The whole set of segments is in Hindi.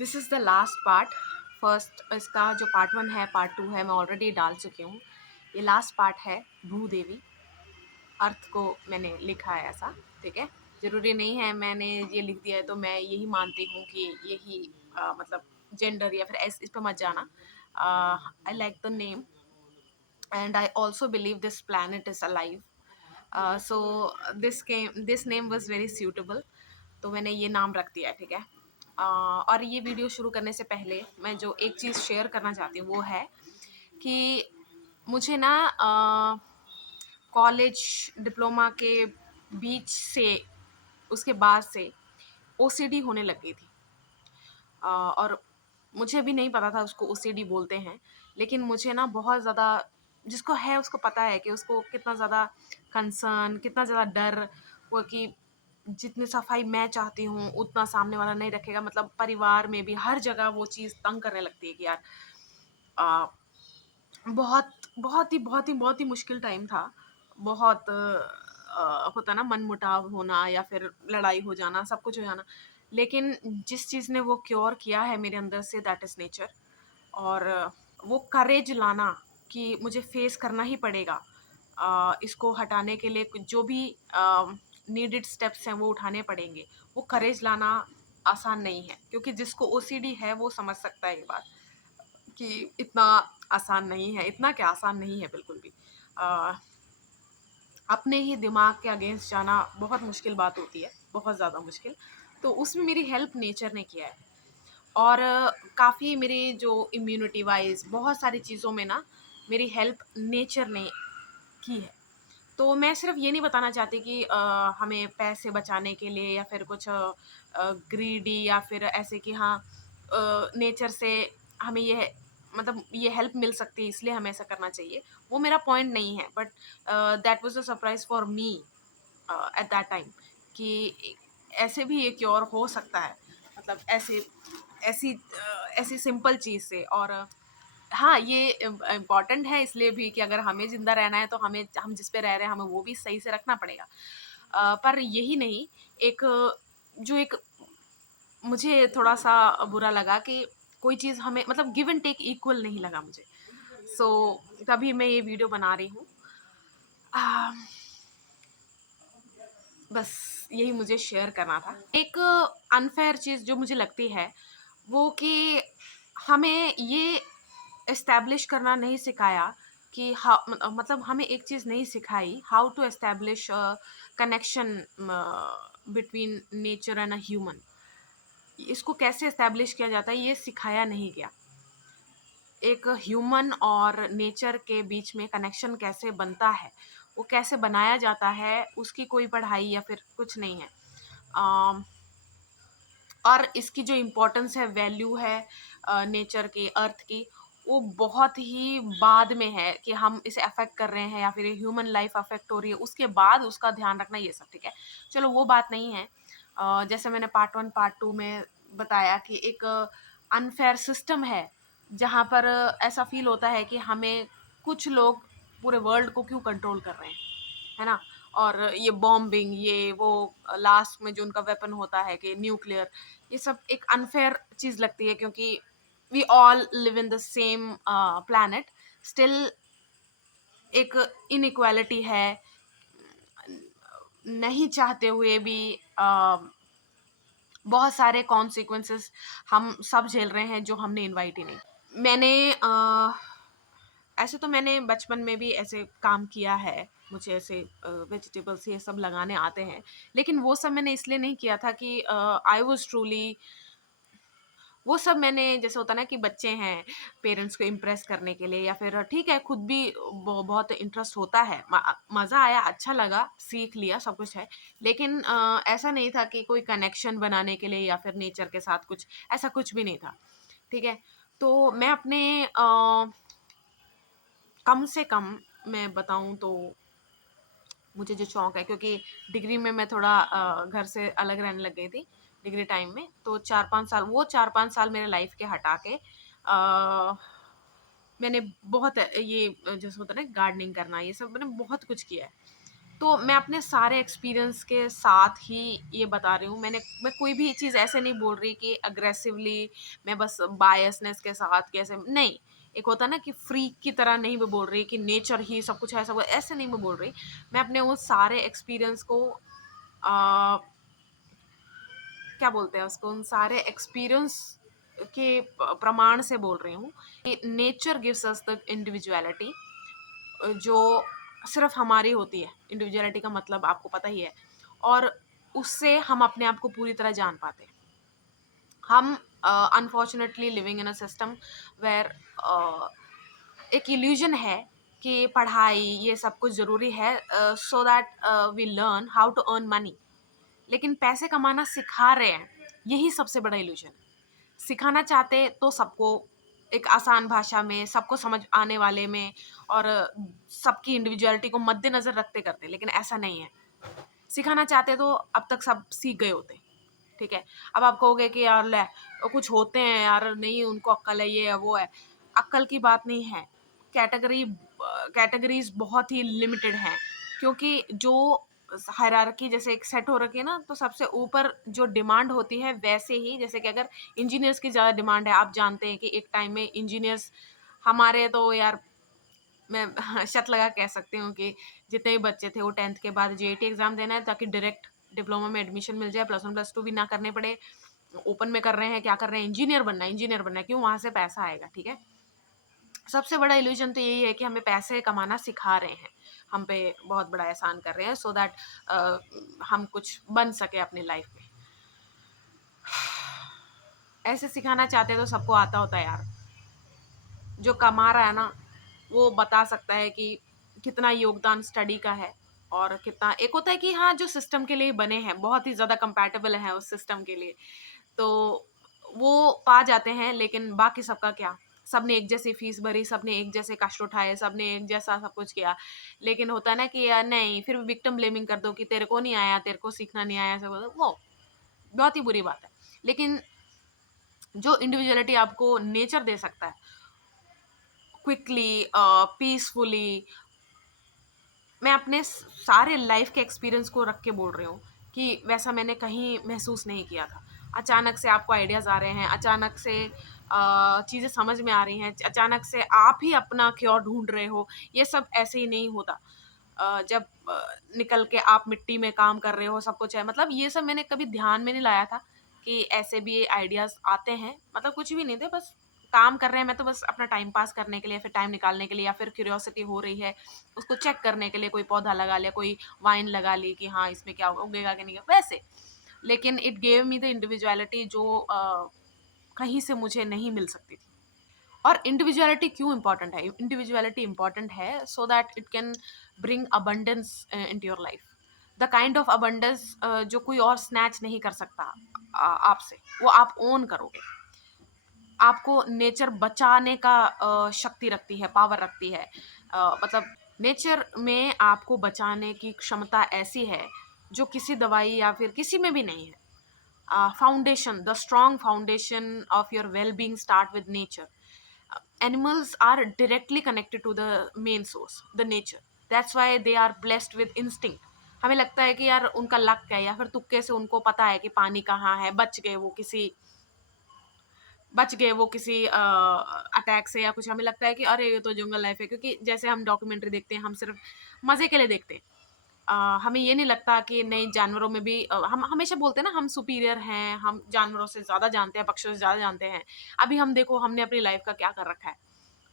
This is the last part. First इसका जो पार्ट 1 है, पार्ट 2 है, मैं ऑलरेडी डाल चुकी हूँ। ये लास्ट पार्ट है भूदेवी। अर्थ को मैंने लिखा है ऐसा, ठीक है। ज़रूरी नहीं है मैंने ये लिख दिया है तो मैं यही मानती हूँ कि यही मतलब जेंडर या फिर इस पे मत जाना। I like the name and I also believe this planet is alive. So this name was very suitable, तो मैंने ये नाम रख दिया है, ठीक है। और ये वीडियो शुरू करने से पहले मैं जो एक चीज़ शेयर करना चाहती हूँ वो है कि मुझे ना कॉलेज डिप्लोमा के बीच से उसके बाद से ओसीडी होने लग गई थी। और मुझे भी नहीं पता था उसको ओसीडी बोलते हैं, लेकिन मुझे ना बहुत ज़्यादा, जिसको है उसको पता है कि उसको कितना ज़्यादा कंसर्न, कितना ज़्यादा डर वो कि जितनी सफाई मैं चाहती हूँ उतना सामने वाला नहीं रखेगा। मतलब परिवार में भी हर जगह वो चीज़ तंग करने लगती है कि यार आ, बहुत बहुत ही मुश्किल टाइम था। बहुत होता ना मनमुटाव होना या फिर लड़ाई हो जाना, सब कुछ हो जाना। लेकिन जिस चीज़ ने वो क्योर किया है मेरे अंदर से, दैट इज़ नेचर। और वो करेज लाना कि मुझे फेस करना ही पड़ेगा। इसको हटाने के लिए जो भी नीडेड स्टेप्स हैं वो उठाने पड़ेंगे। वो करेज लाना आसान नहीं है, क्योंकि जिसको ओसीडी है वो समझ सकता है ये बात कि इतना आसान नहीं है। इतना क्या, आसान नहीं है बिल्कुल भी। अ, अपने ही दिमाग के अगेंस्ट जाना बहुत मुश्किल बात होती है, बहुत ज़्यादा मुश्किल। तो उसमें मेरी हेल्प नेचर ने किया है। और काफ़ी मेरी जो इम्यूनिटी वाइज बहुत सारी चीज़ों में ना मेरी हेल्प नेचर ने की है। तो मैं सिर्फ ये नहीं बताना चाहती कि हमें पैसे बचाने के लिए या फिर कुछ ग्रीडी या फिर ऐसे कि हाँ नेचर से हमें ये मतलब ये हेल्प मिल सकती है इसलिए हमें ऐसा करना चाहिए, वो मेरा पॉइंट नहीं है। But that was a surprise for me at that time कि ऐसे भी ये क्योर हो सकता है। मतलब ऐसी सिंपल चीज़ से। और हाँ, ये इम्पॉर्टेंट है इसलिए भी कि अगर हमें ज़िंदा रहना है तो हम जिस पे रह रहे हैं हमें वो भी सही से रखना पड़ेगा। पर यही नहीं, एक जो एक मुझे थोड़ा-सा बुरा लगा कि कोई चीज़ हमें मतलब गिव एंड टेक इक्वल नहीं लगा मुझे। सो तभी मैं ये वीडियो बना रही हूँ। अ, बस यही मुझे शेयर करना था। एक अनफ़ेयर चीज़ जो मुझे लगती है वो कि हमें ये एस्टैब्लिश करना नहीं सिखाया कि मतलब हमें एक चीज़ नहीं सिखाई, how to establish connection between nature and a human. इसको कैसे एस्टैब्लिश किया जाता है ये सिखाया नहीं गया। एक ह्यूमन और नेचर के बीच में कनेक्शन कैसे बनता है, वो कैसे बनाया जाता है, उसकी कोई पढ़ाई या फिर कुछ नहीं है। अम, और इसकी जो इम्पोर्टेंस है, वैल्यू है नेचर की, अर्थ की, वो बहुत ही बाद में है कि हम इसे अफेक्ट कर रहे हैं या फिर ह्यूमन लाइफ अफेक्ट हो रही है, उसके बाद उसका ध्यान रखना, ये सब ठीक है। चलो वो बात नहीं है। जैसे मैंने पार्ट 1 पार्ट 2 में बताया कि एक अनफेयर सिस्टम है जहाँ पर ऐसा फील होता है कि हमें कुछ लोग पूरे वर्ल्ड को क्यों कंट्रोल कर रहे हैं, है ना। और ये बॉम्बिंग, ये वो लास्ट में जो उनका वेपन होता है कि न्यूक्लियर, ये सब एक अनफेयर चीज़ लगती है क्योंकि we all live in the same planet. Still एक इनइक्वालिटी है, नहीं चाहते हुए भी बहुत सारे कॉन्सिक्वेंसेस हम सब झेल रहे हैं जो हमने इनवाइट ही नहीं। ऐसे तो मैंने बचपन में भी ऐसे काम किया है, मुझे ऐसे वेजिटेबल्स ये सब लगाने आते हैं। लेकिन वो सब मैंने इसलिए नहीं किया था कि आई वाज ट्रूली, वो सब मैंने जैसे होता ना कि बच्चे हैं पेरेंट्स को इम्प्रेस करने के लिए, या फिर ठीक है खुद भी बहुत इंटरेस्ट होता है, मज़ा आया, अच्छा लगा, सीख लिया, सब कुछ है। लेकिन ऐसा नहीं था कि कोई कनेक्शन बनाने के लिए या फिर नेचर के साथ कुछ ऐसा कुछ भी नहीं था, ठीक है। तो मैं अपने कम से कम मैं बताऊँ तो मुझे जो शौक है, क्योंकि डिग्री में मैं थोड़ा घर से अलग रहने लग गई थी डिग्री टाइम में, तो 4-5 साल, वो 4-5 साल मेरे लाइफ के हटा के मैंने बहुत ये जैसे होता है ना गार्डनिंग करना, ये सब मैंने बहुत कुछ किया है। तो मैं अपने सारे एक्सपीरियंस के साथ ही ये बता रही हूँ। मैं कोई भी चीज़ ऐसे नहीं बोल रही कि अग्रेसिवली मैं बस बायसनेस के साथ कैसे नहीं। एक होता है ना कि फ्रीक की तरह नहीं मैं बोल रही कि नेचर ही सब कुछ है, सब ऐसे नहीं मैं बोल रही। मैं अपने वो सारे एक्सपीरियंस को क्या बोलते हैं उसको, उन सारे एक्सपीरियंस के प्रमाण से बोल रही हूँ कि nature gives us the individuality जो सिर्फ हमारी होती है। इंडिविजुअलिटी का मतलब आपको पता ही है, और उससे हम अपने आप को पूरी तरह जान पाते हैं। हम unfortunately living in a system where एक इल्यूजन है कि पढ़ाई ये सब कुछ ज़रूरी है so that we learn how to earn money. लेकिन पैसे कमाना सिखा रहे हैं, यही सबसे बड़ा इल्यूजन है। सिखाना चाहते तो सबको एक आसान भाषा में, सबको समझ आने वाले में, और सबकी इंडिविजुअलिटी को मद्देनजर रखते करते, लेकिन ऐसा नहीं है। सिखाना चाहते तो अब तक सब सीख गए होते। ठीक है, अब आप कहोगे कि यार ले वो कुछ होते हैं यार, नहीं उनको अक्ल है, ये है वो है। अक्ल की बात नहीं है, कैटेगरीज बहुत ही लिमिटेड हैं, क्योंकि जो हायरार्की जैसे एक सेट हो रखी है ना, तो सबसे ऊपर जो डिमांड होती है, वैसे ही जैसे कि अगर इंजीनियर्स की ज़्यादा डिमांड है, आप जानते हैं कि एक टाइम में इंजीनियर्स हमारे तो यार मैं शर्त लगा कह सकती हूँ कि जितने भी बच्चे थे वो 10th के बाद जेईटी एग्जाम देना है ताकि डायरेक्ट डिप्लोमा में एडमिशन मिल जाए, +1 +2 भी ना करने पड़े। ओपन में कर रहे हैं, क्या कर रहे हैं, इंजीनियर बनना है, इंजीनियर बनना है, क्यों, वहां से पैसा आएगा। ठीक है, सबसे बड़ा इल्यूजन तो यही है कि हमें पैसे कमाना सिखा रहे हैं, हम पे बहुत बड़ा एहसान कर रहे हैं सो दैट हम कुछ बन सके अपनी लाइफ में। ऐसे सिखाना चाहते हैं तो सबको आता होता है यार। जो कमा रहा है ना, वो बता सकता है कि कितना योगदान स्टडी का है, और कितना एक होता है कि हाँ जो सिस्टम के लिए बने हैं बहुत ही ज़्यादा कंपैटिबल है उस सिस्टम के लिए, तो वो पा जाते हैं। लेकिन बाकी सबका क्या, सबने एक जैसी फीस भरी, सबने एक जैसे कष्ट उठाए, सबने एक जैसा सब कुछ किया, लेकिन होता है ना कि यार नहीं, फिर विक्टिम ब्लेमिंग कर दो कि तेरे को नहीं आया, तेरे को सीखना नहीं आया, सब वो बहुत ही बुरी बात है। लेकिन जो इंडिविजुअलिटी आपको नेचर दे सकता है, क्विकली, पीसफुली, मैं अपने सारे लाइफ के एक्सपीरियंस को रख के बोल रही हूँ कि वैसा मैंने कहीं महसूस नहीं किया था। अचानक से आपको आइडियाज़ आ रहे हैं, अचानक से चीज़ें समझ में आ रही हैं, अचानक से आप ही अपना क्योर ढूंढ रहे हो। ये सब ऐसे ही नहीं होता। जब निकल के आप मिट्टी में काम कर रहे हो, सब कुछ है, मतलब ये सब मैंने कभी ध्यान में नहीं लाया था कि ऐसे भी आइडियाज़ आते हैं। मतलब कुछ भी नहीं थे, बस काम कर रहे हैं, मैं तो बस अपना टाइम पास करने के लिए, फिर टाइम निकालने के लिए, या फिर क्यूरियोसिटी हो रही है उसको चेक करने के लिए, कोई पौधा लगा लिया, कोई वाइन लगा ली कि हाँ इसमें क्या उगेगा कि नहीं वैसे। लेकिन it gave me the individuality जो कहीं से मुझे नहीं मिल सकती थी। और इंडिविजुअलिटी क्यों इंपॉर्टेंट है? इंडिविजुअलिटी इंपॉर्टेंट है so that it can bring abundance into your life. The kind of abundance जो कोई और स्नैच नहीं कर सकता आपसे, वो आप ओन करोगे। आपको नेचर बचाने का शक्ति रखती है, पावर रखती है। मतलब नेचर में आपको बचाने की क्षमता ऐसी है जो किसी दवाई या फिर किसी में भी नहीं है। Foundation, the strong foundation of your well being start with nature. Animals are directly connected to the main source, the nature. That's why they are blessed with instinct. हमें लगता है कि यार उनका लक है, या फिर तुक्के से उनको पता है कि पानी कहाँ है, बच गए वो किसी अटैक से या कुछ। हमें लगता है कि अरे ये तो जंगल लाइफ है, क्योंकि जैसे हम डॉक्यूमेंट्री देखते हैं, हम सिर्फ मज़े के लिए देखते हैं। हमें ये नहीं लगता कि नहीं, जानवरों में भी हम हमेशा बोलते हैं ना हम सुपीरियर हैं, हम जानवरों से ज़्यादा जानते हैं, पक्षियों से ज़्यादा जानते हैं। अभी हम देखो हमने अपनी लाइफ का क्या कर रखा है,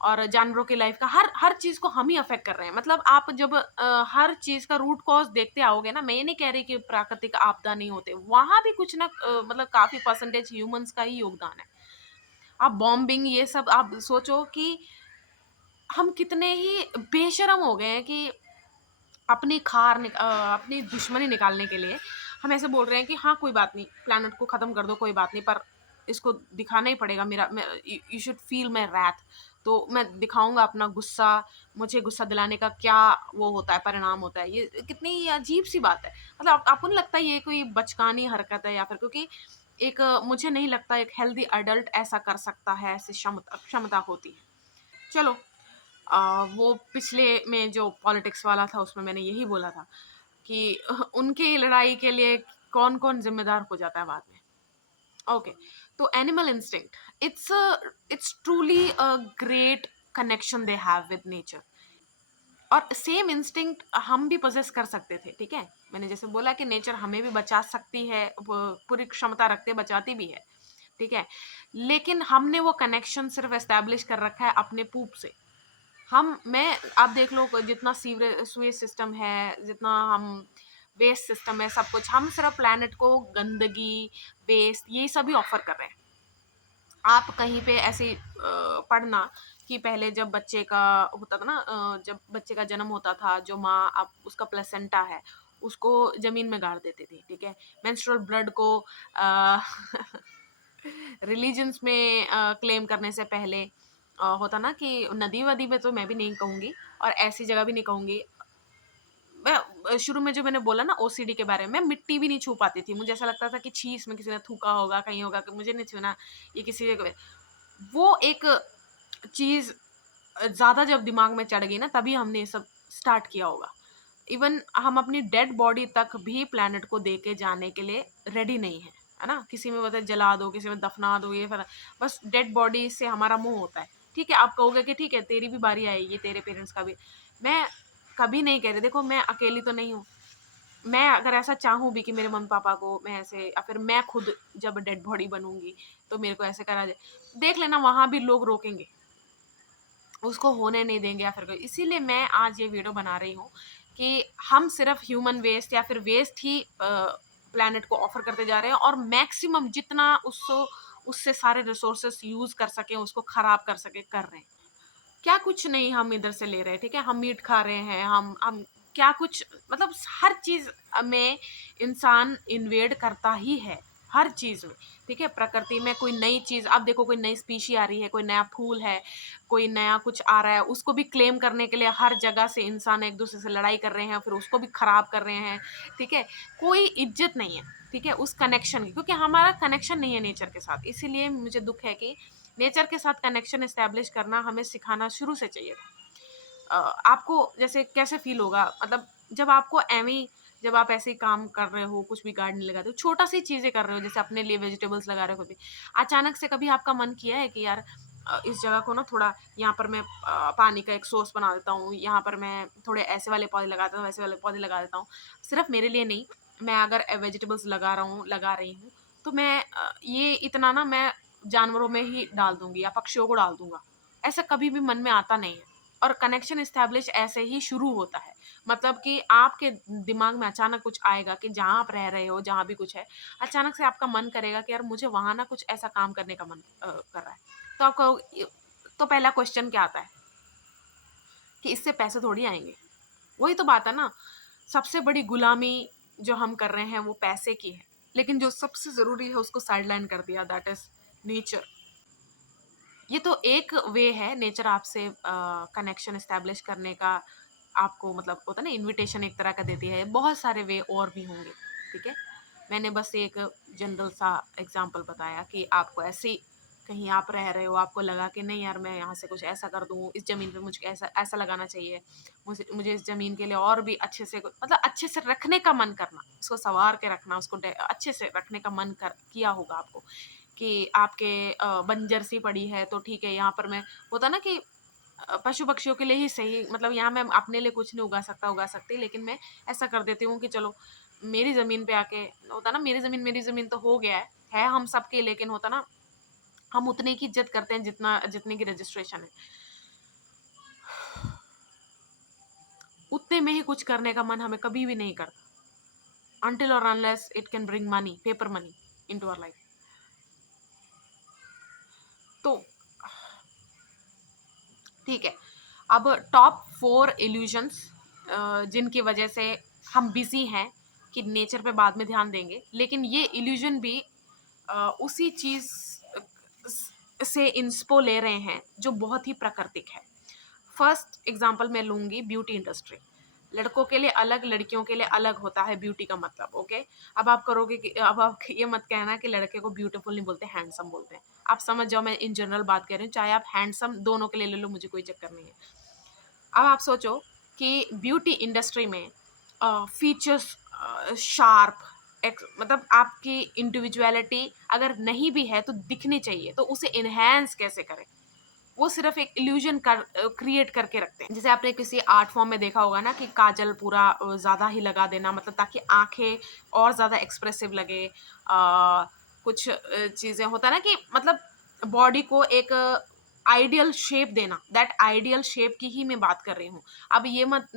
और जानवरों की लाइफ का हर हर चीज़ को हम ही अफेक्ट कर रहे हैं। मतलब आप जब हर चीज़ का रूट कॉज देखते आओगे ना, मैं ये नहीं कह रही कि प्राकृतिक आपदा नहीं होते, वहाँ भी कुछ ना मतलब काफ़ी परसेंटेज ह्यूमंस का ही योगदान है। आप बॉम्बिंग ये सब आप सोचो कि हम कितने ही बेशर्म हो गए हैं कि अपनी दुश्मनी निकालने के लिए हम ऐसे बोल रहे हैं कि हाँ कोई बात नहीं, प्लैनेट को ख़त्म कर दो, कोई बात नहीं, पर इसको दिखाना ही पड़ेगा। मेरा you should feel my wrath, तो मैं दिखाऊंगा अपना गुस्सा। मुझे गुस्सा दिलाने का क्या वो होता है, परिणाम होता है। ये कितनी अजीब सी बात है। मतलब आपको नहीं लगता ये कोई बचकानी हरकत है, या फिर क्योंकि एक मुझे नहीं लगता एक हेल्दी अडल्ट ऐसा कर सकता है, ऐसी क्षमता क्षमता होती है। चलो, वो पिछले में जो पॉलिटिक्स वाला था उसमें मैंने यही बोला था। कि उनकी लड़ाई के लिए कौन-कौन ज़िम्मेदार हो जाता है बाद में। ओके, तो animal instinct, it's truly a great connection they have with nature. और सेम इंस्टिंक्ट हम भी पोजेस कर सकते थे, ठीक है। मैंने जैसे बोला कि नेचर हमें भी बचा सकती है, पूरी क्षमता रखते बचाती भी है, ठीक है। लेकिन हमने वो कनेक्शन सिर्फ एस्टेब्लिश कर रखा है अपने पूप से। मैं आप देख लो जितना सीवरेज स्वेज सिस्टम है, जितना हम वेस्ट सिस्टम है, सब कुछ हम सिर्फ प्लेनेट को गंदगी, वेस्ट, ये सभी ऑफर कर रहे हैं। आप कहीं पे ऐसे पढ़ना कि पहले जब बच्चे का होता था ना, जब बच्चे का जन्म होता था, जो माँ आप उसका प्लेसेंटा है उसको जमीन में गाड़ देते थे, ठीक है। मेंस्ट्रुअल ब्लड को रिलीजन्स में क्लेम करने से पहले होता ना कि नदी वदी में, तो मैं भी नहीं कहूंगी और ऐसी जगह भी नहीं कहूंगी। मैं शुरू में जो मैंने बोला ना ओसीडी के बारे में, मिट्टी भी नहीं छू पाती थी। मुझे ऐसा लगता था कि छी, इसमें किसी ने थूका होगा, कहीं होगा, कि मुझे नहीं छूना, ये किसी वो एक चीज ज्यादा जब दिमाग में चढ़ गई ना, तभी हमने ये सब स्टार्ट किया होगा। इवन हम अपनी डेड बॉडी तक भी प्लेनेट को दे के जाने के लिए रेडी नहीं है ना। किसी में बताए जला दो, किसी में दफना दो, ये फिर बस डेड बॉडी से हमारा मुंह होता है, ठीक है। आप कहोगे कि ठीक है तेरी भी बारी आएगी, तेरे पेरेंट्स का भी। मैं कभी नहीं कह रही, देखो मैं अकेली तो नहीं हूँ। मैं अगर ऐसा चाहूँ भी कि मेरे मम्मी पापा को मैं ऐसे, या फिर मैं खुद जब डेड बॉडी बनूंगी तो मेरे को ऐसे करा जाए, देख लेना वहां भी लोग रोकेंगे, उसको होने नहीं देंगे या फिर कोई। इसीलिए मैं आज ये वीडियो बना रही हूँ कि हम सिर्फ ह्यूमन वेस्ट या फिर वेस्ट ही प्लैनेट को ऑफर करते जा रहे हैं, और मैक्सिमम जितना उससे सारे रिसोर्सेस यूज कर सके, उसको खराब कर सके, कर रहे हैं। क्या कुछ नहीं हम इधर से ले रहे हैं, ठीक है। हम मीट खा रहे हैं, हम क्या कुछ, मतलब हर चीज में इंसान इन्वेड करता ही है, हर चीज में, ठीक है। प्रकृति में कोई नई चीज, आप देखो कोई नई स्पीशी आ रही है, कोई नया फूल है, कोई नया कुछ आ रहा है, उसको भी क्लेम करने के लिए हर जगह से इंसान एक दूसरे से लड़ाई कर रहे हैं, फिर उसको भी खराब कर रहे हैं, ठीक है। कोई इज्जत नहीं है, ठीक है, उस कनेक्शन की, क्योंकि हमारा कनेक्शन नहीं है नेचर के साथ। इसीलिए मुझे दुख है कि नेचर के साथ कनेक्शन एस्टेब्लिश करना हमें सिखाना शुरू से चाहिए था। आपको जैसे कैसे फील होगा, मतलब जब आपको एवी, जब आप ऐसे ही काम कर रहे हो, कुछ भी गार्डन लगाते हो, छोटा सी चीजें कर रहे हो, जैसे अपने लिए वेजिटेबल्स लगा रहे हो, कुछ भी, अचानक से कभी आपका मन किया है कि यार इस जगह को ना थोड़ा, यहाँ पर मैं पानी का एक सोर्स बना देता हूँ, यहाँ पर मैं थोड़े ऐसे वाले पौधे लगाता हूँ, ऐसे वाले पौधे लगा देता हूँ, सिर्फ मेरे लिए नहीं, मैं अगर वेजिटेबल्स लगा रहा हूँ, लगा रही हूँ, तो मैं ये इतना ना मैं जानवरों में ही डाल दूंगी या पक्षियों को डाल दूंगा, ऐसा कभी भी मन में आता नहीं है। और कनेक्शन एस्टेब्लिश ऐसे ही शुरू होता है, मतलब कि आपके दिमाग में अचानक कुछ आएगा कि जहाँ आप रह रहे हो, जहाँ भी कुछ है, अचानक से आपका मन करेगा कि यार मुझे वहां ना कुछ ऐसा काम करने का मन कर रहा है। तो आपको तो पहला क्वेश्चन क्या आता है कि इससे पैसे थोड़ी आएंगे। वही तो बात है ना, सबसे बड़ी गुलामी जो हम कर रहे हैं वो पैसे की है, लेकिन जो सबसे जरूरी है उसको साइडलाइन कर दिया, दैट इज नेचर। ये तो एक वे है नेचर आपसे कनेक्शन एस्टेब्लिश करने का, आपको मतलब होता है ना इनविटेशन एक तरह का देती है। बहुत सारे वे और भी होंगे, ठीक है। मैंने बस एक जनरल सा एग्जांपल बताया कि आपको ऐसे कहीं आप रह रहे हो, आपको लगा कि नहीं यार मैं यहाँ से कुछ ऐसा कर दूँ, इस जमीन पे मुझे ऐसा ऐसा लगाना चाहिए, मुझे इस जमीन के लिए और भी अच्छे से मतलब अच्छे से रखने का मन करना, उसको संवार के रखना, उसको अच्छे से रखने का मन कर किया होगा आपको, कि आपके बंजर सी पड़ी है तो ठीक है, यहाँ पर मैं, होता ना कि पशु पक्षियों के लिए ही सही, मतलब यहाँ मैं अपने लिए कुछ नहीं उगा सकती, लेकिन मैं ऐसा कर देती हूँ कि चलो मेरी जमीन पे आके, होता ना मेरी जमीन तो हो गया है हम सबके, लेकिन होता ना हम उतने की इज्जत करते हैं जितना जितने की रजिस्ट्रेशन है, उतने में ही कुछ करने का मन हमें कभी भी नहीं करता, until or unless it can bring money, paper money into our life। तो ठीक है, अब टॉप 4 इल्यूजन्स जिनकी वजह से हम बिजी हैं कि नेचर पे बाद में ध्यान देंगे, लेकिन ये इल्यूजन भी उसी चीज से इंस्पो ले रहे हैं जो बहुत ही प्राकृतिक है। फर्स्ट एग्जांपल मैं लूंगी ब्यूटी इंडस्ट्री। लड़कों के लिए अलग, लड़कियों के लिए अलग होता है ब्यूटी का मतलब, ओके। अब आप करोगे कि, अब आप ये मत कहना कि लड़के को ब्यूटीफुल नहीं बोलते, हैंडसम बोलते हैं। आप समझ जाओ मैं इन जनरल बात कर रही हूँ, चाहे आप हैंडसम दोनों के लिए ले लो, मुझे कोई चक्कर नहीं है। अब आप सोचो कि ब्यूटी इंडस्ट्री में फीचर्स शार्प, मतलब आपकी इंडिविजुअलिटी अगर नहीं भी है तो दिखनी चाहिए, तो उसे इन्हेंस कैसे करें? वो सिर्फ एक इल्यूजन क्रिएट करके रखते हैं। जैसे आपने किसी आर्ट फॉर्म में देखा होगा ना कि काजल पूरा ज़्यादा ही लगा देना, मतलब ताकि आंखें और ज़्यादा एक्सप्रेसिव लगे। कुछ चीज़ें होता है ना कि मतलब बॉडी को एक आइडियल शेप देना, दैट आइडियल शेप की ही मैं बात कर रही हूँ। अब ये मत,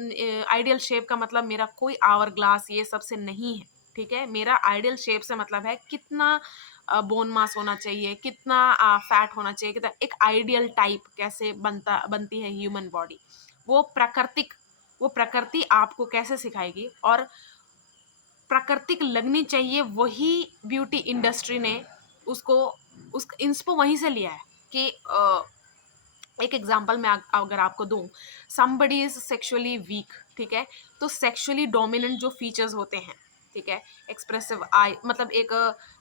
आइडियल शेप का मतलब मेरा कोई आवर ग्लास ये सब से नहीं है, ठीक है? मेरा आइडियल शेप से मतलब है कितना बोन मास होना चाहिए, कितना फैट होना चाहिए, कितना एक आइडियल टाइप कैसे बनती है ह्यूमन बॉडी। वो प्राकृतिक वो प्रकृति आपको कैसे सिखाएगी, और प्राकृतिक लगनी चाहिए, वही ब्यूटी इंडस्ट्री ने उसको उस इंस्पो वहीं से लिया है कि एक एग्जांपल मैं अगर आपको दूं, somebody इज सेक्सुअली वीक, ठीक है? तो सेक्सुअली डोमिनेंट जो फीचर्स होते हैं, ठीक है, एक्सप्रेसिव आई, मतलब एक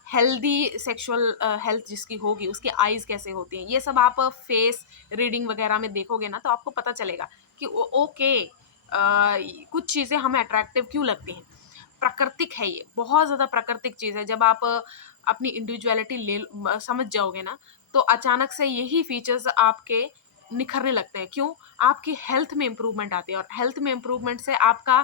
हेल्दी सेक्सुअल हेल्थ जिसकी होगी उसकी आईज कैसे होती हैं, ये सब आप फेस रीडिंग वगैरह में देखोगे ना तो आपको पता चलेगा कि ओके, कुछ चीज़ें हमें अट्रैक्टिव क्यों लगती हैं। प्राकृतिक है, ये बहुत ज़्यादा प्राकृतिक चीज़ है। जब आप अपनी इंडिविजुअलिटी समझ जाओगे ना, तो अचानक से यही फीचर्स आपके निखरने लगते हैं। क्यों? आपकी हेल्थ में इम्प्रूवमेंट आती है, और हेल्थ में इम्प्रूवमेंट से आपका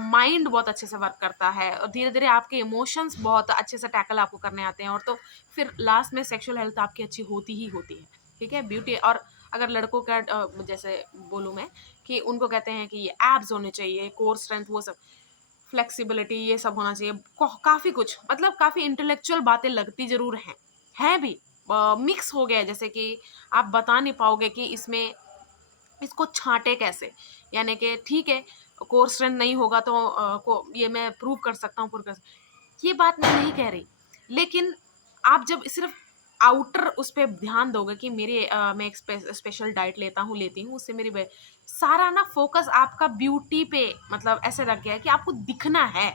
माइंड बहुत अच्छे से वर्क करता है, और धीरे धीरे आपके इमोशंस बहुत अच्छे से टैकल आपको करने आते हैं, और तो फिर लास्ट में सेक्सुअल हेल्थ आपकी अच्छी होती ही होती है, ठीक है? ब्यूटी, और अगर लड़कों का जैसे बोलूँ मैं कि उनको कहते हैं कि ये एब्स होने चाहिए, कोर स्ट्रेंथ, वो सब फ्लेक्सिबिलिटी, ये सब होना चाहिए। काफ़ी कुछ, मतलब काफ़ी इंटेलेक्चुअल बातें लगती ज़रूर हैं भी। मिक्स हो गया है, जैसे कि आप बता नहीं पाओगे कि इसमें इसको छाँटे कैसे? यानी कि ठीक है, कोर स्ट्रेंथ नहीं होगा तो को ये मैं प्रूव कर सकता हूँ, ये बात मैं नहीं कह रही। लेकिन आप जब सिर्फ़ आउटर उस पे ध्यान दोगे कि मैं एक स्पेशल डाइट लेती हूँ, उससे मेरी वे सारा ना फ़ोकस आपका ब्यूटी पे मतलब ऐसे रख गया है कि आपको दिखना है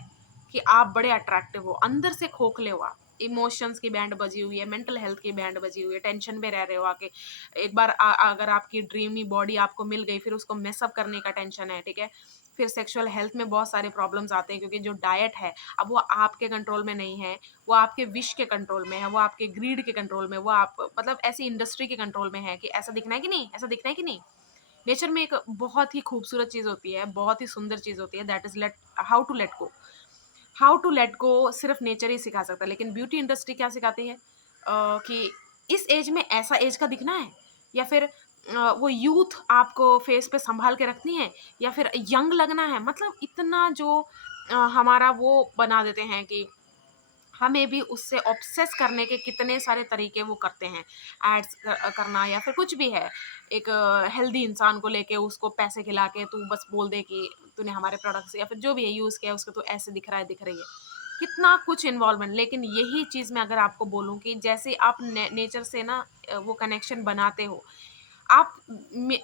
कि आप बड़े अट्रैक्टिव हो, अंदर से खोखले हो आप। इमोशंस की बैंड बजी हुई है, मेंटल हेल्थ की बैंड बजी हुई है, टेंशन में रह रहे हो आके। एक बार अगर आपकी ड्रीमी बॉडी आपको मिल गई, फिर उसको मेस अप करने का टेंशन है, ठीक है? फिर सेक्सुअल हेल्थ में बहुत सारे प्रॉब्लम्स आते हैं, क्योंकि जो डाइट है, अब वो आपके कंट्रोल में नहीं है, वो आपके विश के कंट्रोल में है, वो आपके ग्रीड के कंट्रोल में, वो आप मतलब ऐसी इंडस्ट्री के कंट्रोल में है कि ऐसा दिखना है कि नहीं, ऐसा दिखना है कि नहीं। नेचर में एक बहुत ही खूबसूरत चीज़ होती है, बहुत ही सुंदर चीज़ होती है, that is how to let go सिर्फ नेचर ही सिखा सकता है। लेकिन ब्यूटी इंडस्ट्री क्या सिखाती है कि इस एज में ऐसा एज का दिखना है, या फिर वो यूथ आपको फेस पे संभाल के रखनी है, या फिर यंग लगना है, मतलब इतना जो हमारा वो बना देते हैं कि हमें भी उससे ऑब्सेस करने के कितने सारे तरीके वो करते हैं। एड्स करना, या फिर कुछ भी है, एक हेल्दी इंसान को लेके उसको पैसे खिला के तू बस बोल दे कि तूने हमारे प्रोडक्ट्स या फिर जो भी है यूज़ किया, उसको तो ऐसे दिख रहा है, दिख रही है, कितना कुछ इन्वॉल्वमेंट। लेकिन यही चीज़ मैं अगर आपको बोलूँ कि जैसे आप नेचर से ना वो कनेक्शन बनाते हो, आप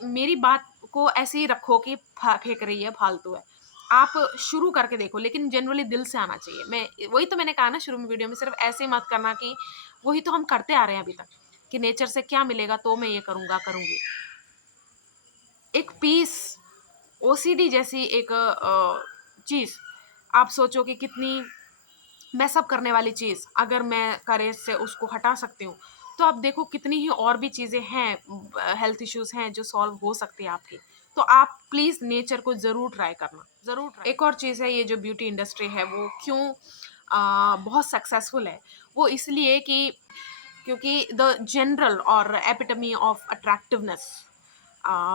मेरी बात को ऐसे ही रखो कि फेंक रही है, फालतू है। आप शुरू करके देखो, लेकिन जनरली दिल से आना चाहिए। मैं वही तो मैंने कहा ना शुरू में वीडियो में, सिर्फ ऐसे ही मत करना कि वही तो हम करते आ रहे हैं अभी तक, कि नेचर से क्या मिलेगा तो मैं ये करूँगा, करूँगी। एक पीस, ओसीडी जैसी एक चीज़, आप सोचो कि कितनी मैसअप करने वाली चीज़ अगर मैं करेज से उसको हटा सकती हूँ, तो आप देखो कितनी ही और भी चीज़ें हैं, हेल्थ इश्यूज़ हैं जो सॉल्व हो सकती है आपकी। तो आप प्लीज़ नेचर को ज़रूर ट्राई करना, ज़रूर ट्राई। एक और चीज़ है, ये जो ब्यूटी इंडस्ट्री है वो क्यों बहुत सक्सेसफुल है, वो इसलिए कि क्योंकि द जनरल और epitome of attractiveness,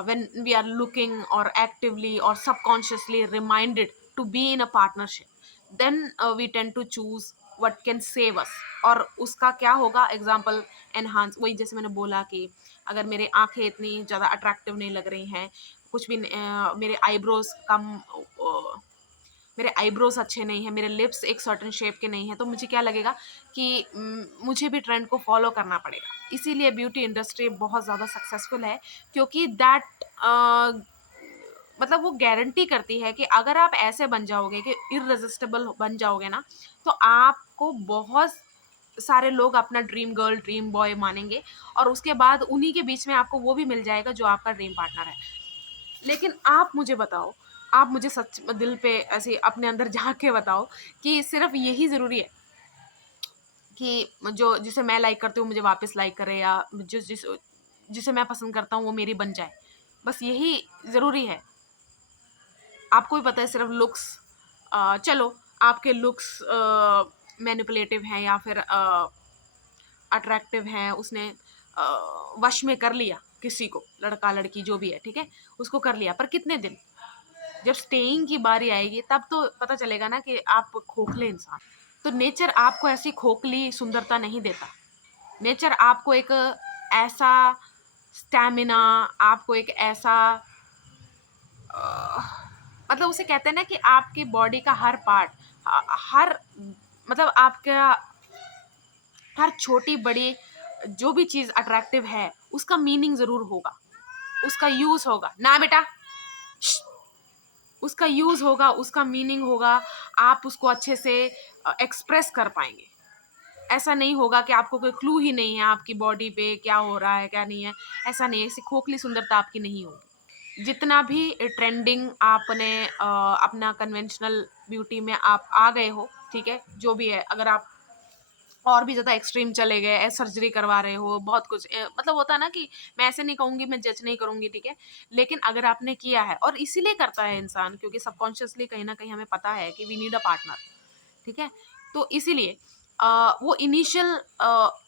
when we are looking or actively or subconsciously reminded to be in a partnership, then we tend to choose what can save us। और उसका क्या होगा एग्जाम्पल, एनहांस, वही जैसे मैंने बोला कि अगर मेरे आंखें इतनी ज़्यादा अट्रैक्टिव नहीं लग रही हैं, कुछ भी मेरे आईब्रोज कम, मेरे आईब्रोज अच्छे नहीं हैं, मेरे लिप्स एक सर्टेन शेप के नहीं हैं, तो मुझे क्या लगेगा कि मुझे भी ट्रेंड को फॉलो करना पड़ेगा। इसीलिए ब्यूटी इंडस्ट्री बहुत ज़्यादा सक्सेसफुल है, क्योंकि मतलब वो गारंटी करती है कि अगर आप ऐसे बन जाओगे कि इररेसिस्टिबल बन जाओगे ना, तो आपको बहुत सारे लोग अपना ड्रीम गर्ल, ड्रीम बॉय मानेंगे, और उसके बाद उन्हीं के बीच में आपको वो भी मिल जाएगा जो आपका ड्रीम पार्टनर है। लेकिन आप मुझे बताओ, आप मुझे सच दिल पे ऐसे अपने अंदर झाँक के बताओ कि सिर्फ़ यही ज़रूरी है कि जो जिसे मैं लाइक करती हूँ मुझे वापस लाइक करे, या जिसे मैं पसंद करता हूँ वो मेरी बन जाए। बस यही ज़रूरी है। आपको भी पता है सिर्फ़ लुक्स, चलो आपके लुक्स मैनिपुलेटिव हैं या फिर अट्रैक्टिव हैं, उसने वश में कर लिया किसी को, लड़का-लड़की जो भी है, ठीक है? उसको कर लिया, पर कितने दिन? जब स्टेइंग की बारी आएगी तब तो पता चलेगा ना कि आप खोखले इंसान। तो नेचर आपको ऐसी खोखली सुंदरता नहीं देता। नेचर आपको एक ऐसा स्टैमिना, आपको एक ऐसा मतलब उसे कहते हैं ना कि आपकी बॉडी का हर पार्ट, हर मतलब आपका हर छोटी बड़ी जो भी चीज़ अट्रैक्टिव है उसका मीनिंग ज़रूर होगा, उसका यूज़ होगा ना बेटा, उसका यूज़ होगा, उसका मीनिंग होगा, आप उसको अच्छे से एक्सप्रेस कर पाएँगे। ऐसा नहीं होगा कि आपको कोई क्लू ही नहीं है आपकी बॉडी पे क्या हो रहा है, क्या नहीं है, ऐसा नहीं है, ऐसी खोखली सुंदरता आपकी नहीं होगी। जितना भी ट्रेंडिंग आपने अपना कन्वेंशनल ब्यूटी में आप आ गए हो, ठीक है? जो भी है, अगर आप और भी ज़्यादा एक्सट्रीम चले गए, सर्जरी करवा रहे हो, बहुत कुछ मतलब होता है ना कि मैं ऐसे नहीं कहूँगी, मैं जज नहीं करूँगी, ठीक है? लेकिन अगर आपने किया है, और इसीलिए करता है इंसान क्योंकि सबकॉन्शियसली कहीं न कहीं हमें पता है कि वी नीड अ पार्टनर, ठीक है? तो इसीलिए वो इनिशियल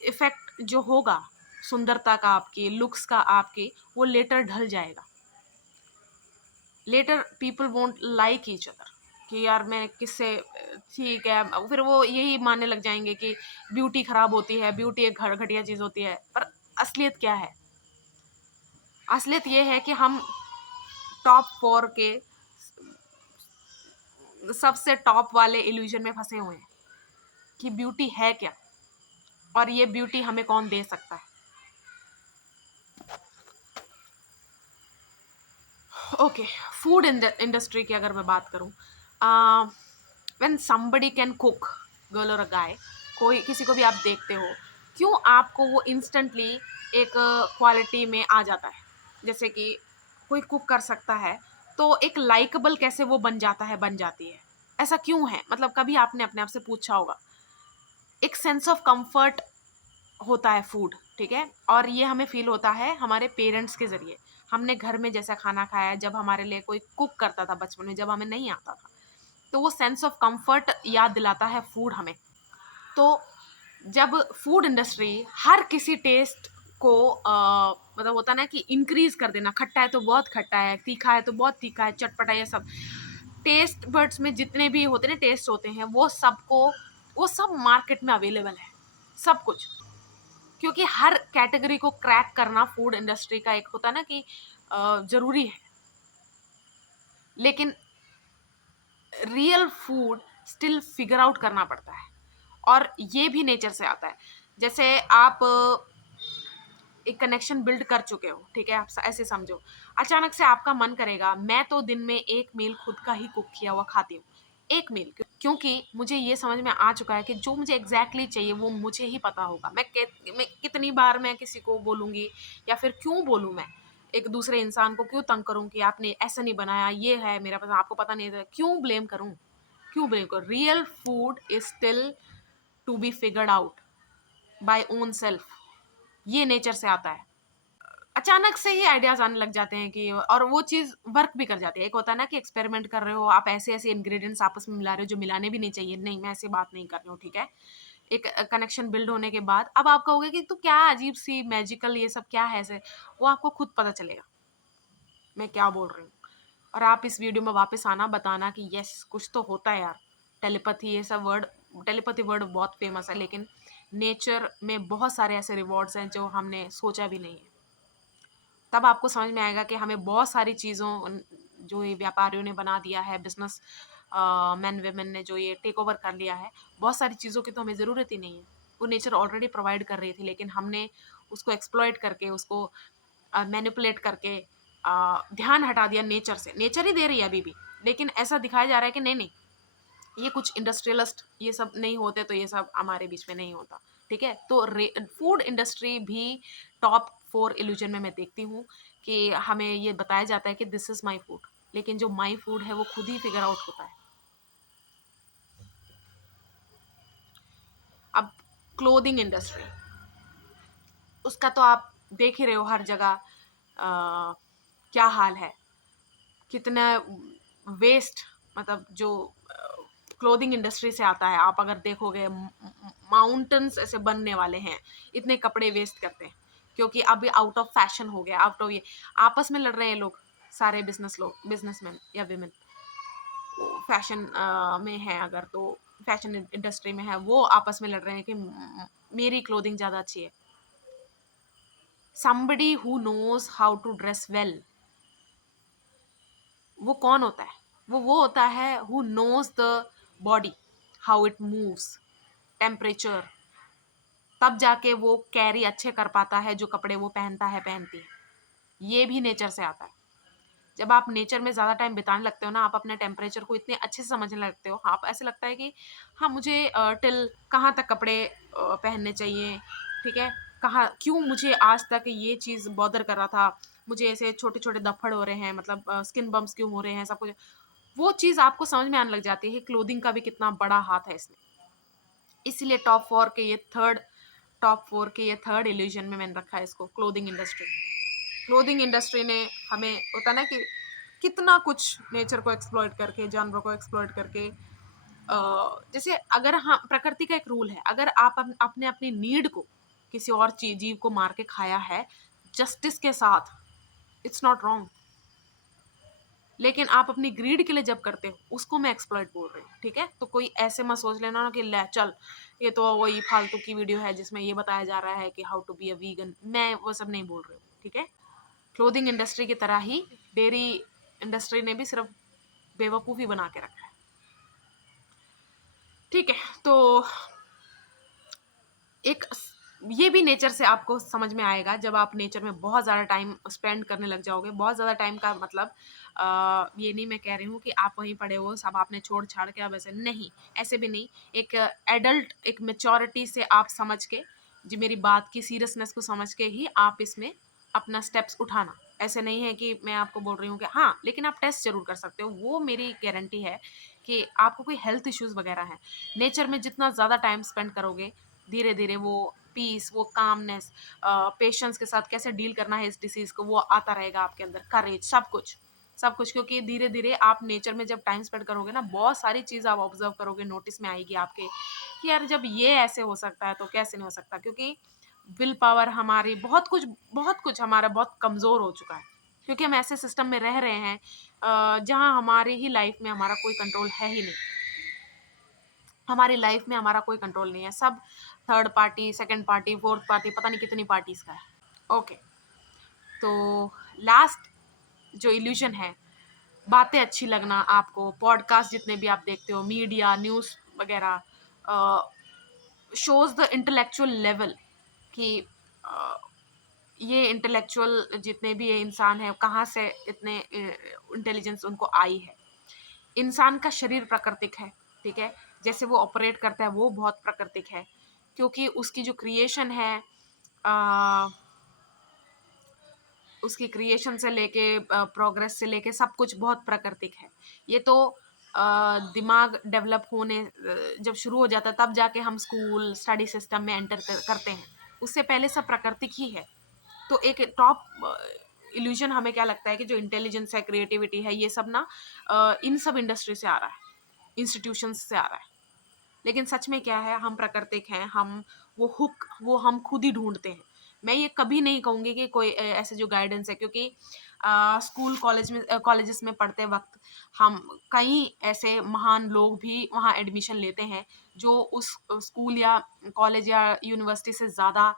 इफ़ेक्ट जो होगा सुंदरता का आपकी, लुक्स का आपके, वो लेटर ढल जाएगा। Later people won't like each other कि यार मैं किससे ठीक है, फिर वो यही मानने लग जाएंगे कि ब्यूटी खराब होती है, ब्यूटी एक घटिया चीज होती है। पर असलियत क्या है? असलियत ये है कि हम टॉप 4 के सबसे टॉप वाले इल्यूजन में फंसे हुए हैं कि ब्यूटी है क्या, और ये ब्यूटी हमें कौन दे सकता है। ओके, फूड इंडस्ट्री की अगर मैं बात करूं, when somebody can cook, girl और अ गाय, कोई किसी को भी आप देखते हो, क्यों आपको वो इंस्टेंटली एक क्वालिटी में आ जाता है? जैसे कि कोई कुक कर सकता है तो एक लाइकेबल कैसे वो बन जाता है, बन जाती है, ऐसा क्यों है? मतलब कभी आपने अपने आप से पूछा होगा? एक सेंस ऑफ कंफर्ट होता है फूड, ठीक है? और ये हमें फ़ील होता है हमारे पेरेंट्स के ज़रिए। हमने घर में जैसा खाना खाया है, जब हमारे लिए कोई कुक करता था बचपन में, जब हमें नहीं आता था, तो वो सेंस ऑफ कंफर्ट याद दिलाता है फूड हमें। तो जब फूड इंडस्ट्री हर किसी टेस्ट को मतलब होता है ना कि इंक्रीज़ कर देना, खट्टा है तो बहुत खट्टा है, तीखा है तो बहुत तीखा है, चटपटा, ये सब टेस्ट बड्स में जितने भी होते हैं ना, टेस्ट होते हैं, वो सब मार्केट में अवेलेबल है, सब कुछ। क्योंकि हर कैटेगरी को क्रैक करना फूड इंडस्ट्री का एक होता है ना कि ज़रूरी है। लेकिन real food still figure out करना पड़ता है, और ये भी नेचर से आता है। जैसे आप एक कनेक्शन बिल्ड कर चुके हो, ठीक है? आप ऐसे समझो, अचानक से आपका मन करेगा, मैं तो दिन में 1 मील खुद का ही कुक किया हुआ खाती हूँ। 1 मील, क्योंकि मुझे ये समझ में आ चुका है कि जो मुझे एग्ज़ैक्टली चाहिए वो मुझे ही पता होगा। मैं कितनी बार मैं किसी को बोलूँगी, या फिर क्यों बोलूँ मैं? एक दूसरे इंसान को क्यों तंग करूँ कि आपने ऐसा नहीं बनाया, ये है मेरा पता, आपको पता नहीं था, क्यों ब्लेम करूँ? क्यों ब्लेम करूँ? Real food is still to be figured out by own self. ये नेचर से आता है। अचानक से ही आइडियाज़ आने लग जाते हैं कि, और वो चीज़ वर्क भी कर जाती है। एक होता है ना कि एक्सपेरिमेंट कर रहे हो, आप ऐसे-ऐसे इंग्रीडिएंट्स आपस में मिला रहे हो जो मिलाने भी नहीं चाहिए। नहीं, मैं ऐसी बात नहीं कर रही हूँ, ठीक है? एक कनेक्शन बिल्ड होने के बाद अब आप कहोगे कि तो क्या अजीब-सी मैजिकल ये सब क्या है ऐसे? वो आपको खुद पता चलेगा, मैं क्या बोल रही हूँ। और आप इस वीडियो में वापस आना, बताना कि येस कुछ तो होता है यार। टेलीपैथी ये सब वर्ड, टेलीपैथी वर्ड बहुत फेमस है, लेकिन नेचर में बहुत सारे ऐसे रिवॉर्ड्स हैं जो हमने सोचा भी नहीं है। तब आपको समझ में आएगा कि हमें बहुत सारी चीज़ों, जो ये व्यापारियों ने बना दिया है, बिजनेस मैन वेमेन ने जो ये टेक ओवर कर लिया है, बहुत सारी चीज़ों की तो हमें ज़रूरत ही नहीं है। वो नेचर ऑलरेडी प्रोवाइड कर रही थी, लेकिन हमने उसको एक्सप्लॉइट करके, उसको मैनिपुलेट करके ध्यान हटा दिया नेचर से। नेचर ही दे रही है अभी भी, लेकिन ऐसा दिखाया जा रहा है कि नहीं नहीं, ये कुछ इंडस्ट्रियलिस्ट ये सब नहीं होते तो ये सब हमारे बीच में नहीं होता, ठीक है? तो फूड इंडस्ट्री भी टॉप 4 इल्यूजन में मैं देखती हूँ कि हमें ये बताया जाता है कि दिस इज़ माय फूड, लेकिन जो माई फूड है वो खुद ही फिगर आउट होता है। अब क्लोथिंग इंडस्ट्री, उसका तो आप देख ही रहे हो हर जगह क्या हाल है, कितना वेस्ट, मतलब जो क्लोथिंग इंडस्ट्री से आता है। आप अगर देखोगे माउंटेन्स ऐसे बनने वाले हैं, इतने कपड़े वेस्ट करते हैं, क्योंकि अभी आउट ऑफ फैशन हो गया, आउट ऑफ ये आपस में लड़ रहे हैं लोग, सारे बिजनेसमैन या विमेन फैशन में है, अगर तो फैशन इंडस्ट्री में है, वो आपस में लड़ रहे हैं कि मेरी क्लोथिंग ज़्यादा अच्छी है। somebody who knows how to dress well, वो कौन होता है? वो होता है who knows the body, how it moves, temperature, तब जाके वो कैरी अच्छे कर पाता है जो कपड़े वो पहनता है, पहनती है। ये भी नेचर से आता है। जब आप नेचर में ज़्यादा टाइम बिताने लगते हो ना, आप अपने टेम्परेचर को इतने अच्छे से समझने लगते हो, आप ऐसे लगता है कि हाँ, मुझे टिल कहाँ तक कपड़े पहनने चाहिए, ठीक है, कहाँ, क्यों मुझे आज तक ये चीज़ बॉदर कर रहा था, मुझे ऐसे छोटे छोटे धब्बड़ हो रहे हैं, मतलब स्किन बम्स क्यों हो रहे हैं, सब कुछ वो चीज़ आपको समझ में आने लग जाती है। क्लोथिंग का भी कितना बड़ा हाथ है इसमें। इसीलिए टॉप 4 के ये थर्ड इल्यूजन में मैंने रखा है इसको, क्लोथिंग इंडस्ट्री। क्लोथिंग इंडस्ट्री ने हमें होता ना कि कितना कुछ नेचर को एक्सप्लॉइट करके, जानवरों को एक्सप्लॉइट करके, जैसे अगर हाँ, प्रकृति का एक रूल है, अगर आप अपने अपनी नीड को किसी और जीव को मार के खाया है जस्टिस के साथ, इट्स नॉट रॉन्ग। लेकिन आप अपनी ग्रीड के लिए जब करते हो, उसको मैं एक्सप्लॉइट बोल रही हूँ, ठीक है। तो कोई ऐसे मत सोच लेना ना कि ले चल, ये तो वही फालतू की वीडियो है जिसमें ये बताया जा रहा है कि how to be a vegan, मैं वो सब नहीं बोल रही हूँ, ठीक है। क्लोथिंग इंडस्ट्री की तरह ही डेयरी इंडस्ट्री ने भी सिर्फ बेवकूफ़ी बना के रखा है, ठीक है। तो एक ये भी नेचर से आपको समझ में आएगा जब आप नेचर में बहुत ज़्यादा टाइम स्पेंड करने लग जाओगे। बहुत ज़्यादा टाइम का मतलब ये नहीं मैं कह रही हूँ कि आप वहीं पड़े हो, सब आपने छोड़ छाड़ के, अब ऐसे नहीं, ऐसे भी नहीं। एक एडल्ट, एक मेच्योरिटी से आप समझ के, जी मेरी बात की सीरियसनेस को समझ के ही आप इसमें अपना स्टेप्स उठाना। ऐसे नहीं है कि मैं आपको बोल रही हूँ कि हाँ, लेकिन आप टेस्ट जरूर कर सकते हो, वो मेरी गारंटी है कि आपको कोई हेल्थ इश्यूज़ वगैरह हैं, नेचर में जितना ज़्यादा टाइम स्पेंड करोगे, धीरे धीरे वो पीस, वो कामनेस, पेशेंस के साथ कैसे डील करना है इस डिसीज को, वो आता रहेगा आपके अंदर, करेज, सब कुछ सब कुछ। क्योंकि धीरे धीरे आप नेचर में जब टाइम स्पेंड करोगे ना, बहुत सारी चीज़ आप ऑब्जर्व करोगे, नोटिस में आएगी आपके कि यार जब ये ऐसे हो सकता है तो कैसे नहीं हो सकता। क्योंकि विल पावर हमारी बहुत कुछ हमारा बहुत कमज़ोर हो चुका है, क्योंकि हम ऐसे सिस्टम में रह रहे हैं जहाँ हमारे ही लाइफ में हमारा कोई कंट्रोल है ही नहीं। हमारी लाइफ में हमारा कोई कंट्रोल नहीं है, सब third party, second party, fourth party, पता नहीं कितनी पार्टीज का है। ओके, तो लास्ट जो इल्यूजन है, बातें अच्छी लगना, आपको पॉडकास्ट जितने भी आप देखते हो, मीडिया, न्यूज़ वगैरह, शोज द इंटेलेक्चुअल लेवल कि ये इंटेलेक्चुअल जितने भी ये इंसान है, कहाँ से इतने इंटेलिजेंस उनको आई है। इंसान का शरीर प्राकृतिक है, ठीक है, जैसे वो ऑपरेट करता है वो बहुत प्राकृतिक है, क्योंकि उसकी जो क्रिएशन है, आ, उसकी क्रिएशन से लेके प्रोग्रेस से लेके सब कुछ बहुत प्राकृतिक है। ये तो दिमाग डेवलप होने जब शुरू हो जाता है, तब जाके हम स्कूल स्टडी सिस्टम में एंटर करते हैं, उससे पहले सब प्राकृतिक ही है। तो एक टॉप इल्यूजन हमें क्या लगता है कि जो इंटेलिजेंस है, क्रिएटिविटी है, ये सब ना इन सब इंडस्ट्री से आ रहा है, इंस्टीट्यूशंस से आ रहा है। लेकिन सच में क्या है, हम प्राकृतिक हैं, हम वो हम खुद ही ढूंढते हैं। मैं ये कभी नहीं कहूँगी कि कोई ऐसे जो गाइडेंस है, क्योंकि स्कूल कॉलेजेस में पढ़ते वक्त हम कई ऐसे महान लोग भी वहाँ एडमिशन लेते हैं जो उस स्कूल या कॉलेज या यूनिवर्सिटी से ज़्यादा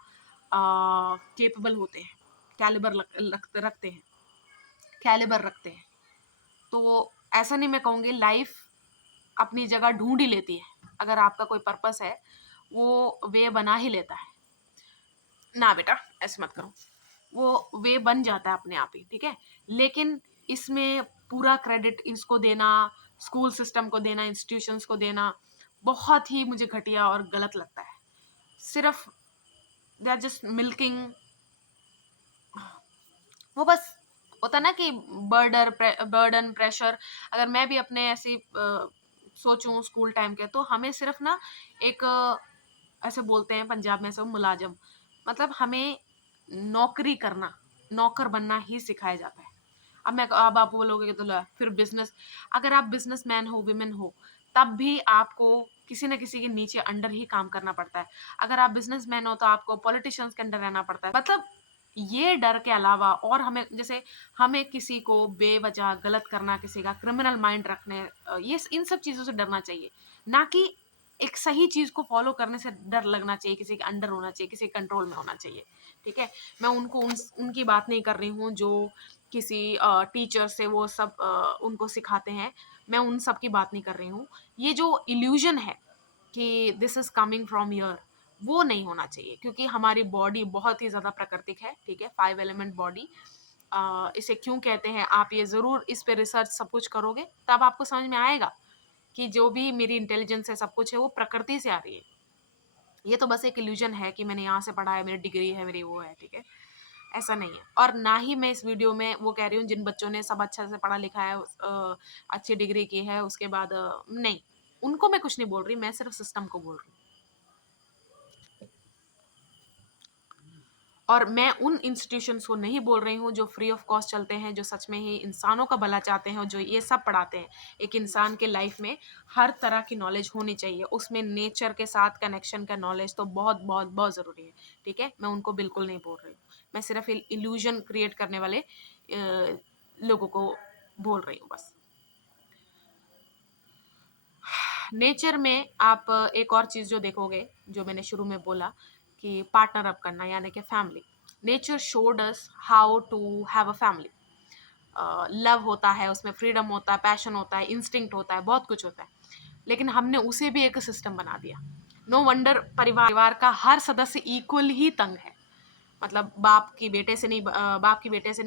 केपेबल होते हैं, रखते हैं, कैलिबर रखते हैं। तो ऐसा नहीं मैं कहूँगी, लाइफ अपनी जगह ढूंढ ही लेती है, अगर आपका कोई पर्पस है वो वे बना ही लेता है। ना बेटा, ऐसे मत करो, वो वे बन जाता है अपने आप ही, ठीक है। लेकिन इसमें पूरा क्रेडिट इसको देना, स्कूल सिस्टम को देना, इंस्टीट्यूशंस को देना, बहुत ही मुझे घटिया और गलत लगता है। सिर्फ दे आर जस्ट मिल्किंग, वो बस होता ना कि बर्डन प्रेशर, अगर मैं भी अपने ऐसी सोचूं स्कूल टाइम के, तो हमें सिर्फ ना एक ऐसे बोलते हैं पंजाब में, सब मुलाजम, मतलब हमें नौकरी करना, नौकर बनना ही सिखाया जाता है। अब आप बोलोगे कि तो फिर बिजनेस, अगर आप बिजनेसमैन हो, विमेन हो, तब भी आपको किसी न किसी के नीचे अंडर ही काम करना पड़ता है। अगर आप बिजनेसमैन हो तो आपको पॉलिटिशियंस के अंडर रहना पड़ता है। मतलब ये डर के अलावा और हमें, जैसे हमें किसी को बेवजह गलत करना, किसी का क्रिमिनल माइंड रखने, ये इन सब चीजों से डरना चाहिए, ना कि एक सही चीज को फॉलो करने से डर लगना चाहिए, किसी के अंडर होना चाहिए, किसी कंट्रोल में होना चाहिए। ठीक है, मैं उनकी बात नहीं कर रही हूँ जो किसी टीचर से वो सब उनको सिखाते हैं, मैं उन सब की बात नहीं कर रही हूँ। ये जो इल्यूजन है कि this is coming from here, वो नहीं होना चाहिए, क्योंकि हमारी बॉडी बहुत ही ज्यादा प्राकृतिक है। ठीक है, 5 एलिमेंट बॉडी, इसे क्यों कहते हैं, आप ये जरूर इस पे रिसर्च सब कुछ करोगे तब आपको समझ में आएगा कि जो भी मेरी इंटेलिजेंस है, सब कुछ है, वो प्रकृति से आ रही है। ये तो बस एक इल्यूजन है कि मैंने यहाँ से पढ़ा है, मेरी डिग्री है, मेरी वो है। ठीक है, ऐसा नहीं है। और ना ही मैं इस वीडियो में वो कह रही हूँ जिन बच्चों ने सब अच्छा से पढ़ा लिखा है, अच्छी डिग्री की है, उसके बाद नहीं, उनको मैं कुछ नहीं बोल रही, मैं सिर्फ सिस्टम को बोल रही हूँ। और मैं उन इंस्टीट्यूशंस को नहीं बोल रही हूँ जो फ्री ऑफ कॉस्ट चलते हैं, जो सच में ही इंसानों का भला चाहते हैं और जो ये सब पढ़ाते हैं। एक इंसान के लाइफ में हर तरह की नॉलेज होनी चाहिए, उसमें नेचर के साथ कनेक्शन का नॉलेज तो बहुत बहुत बहुत ज़रूरी है। ठीक है, मैं उनको बिल्कुल नहीं बोल रही हूँ, मैं सिर्फ इल्यूजन क्रिएट करने वाले लोगों को बोल रही हूँ बस। नेचर में आप एक और चीज जो देखोगे, जो मैंने शुरू में बोला कि पार्टनर अप करना, यानी कि family. Nature showed us how to have a family. Love होता है, उसमें फ्रीडम होता है, पैशन होता है, इंस्टिंक्ट होता है, बहुत कुछ होता है, लेकिन हमने उसे भी एक सिस्टम बना दिया। नो वंडर परिवार का हर सदस्य इक्वल ही तंग है। मतलब बाप की बेटे से नहीं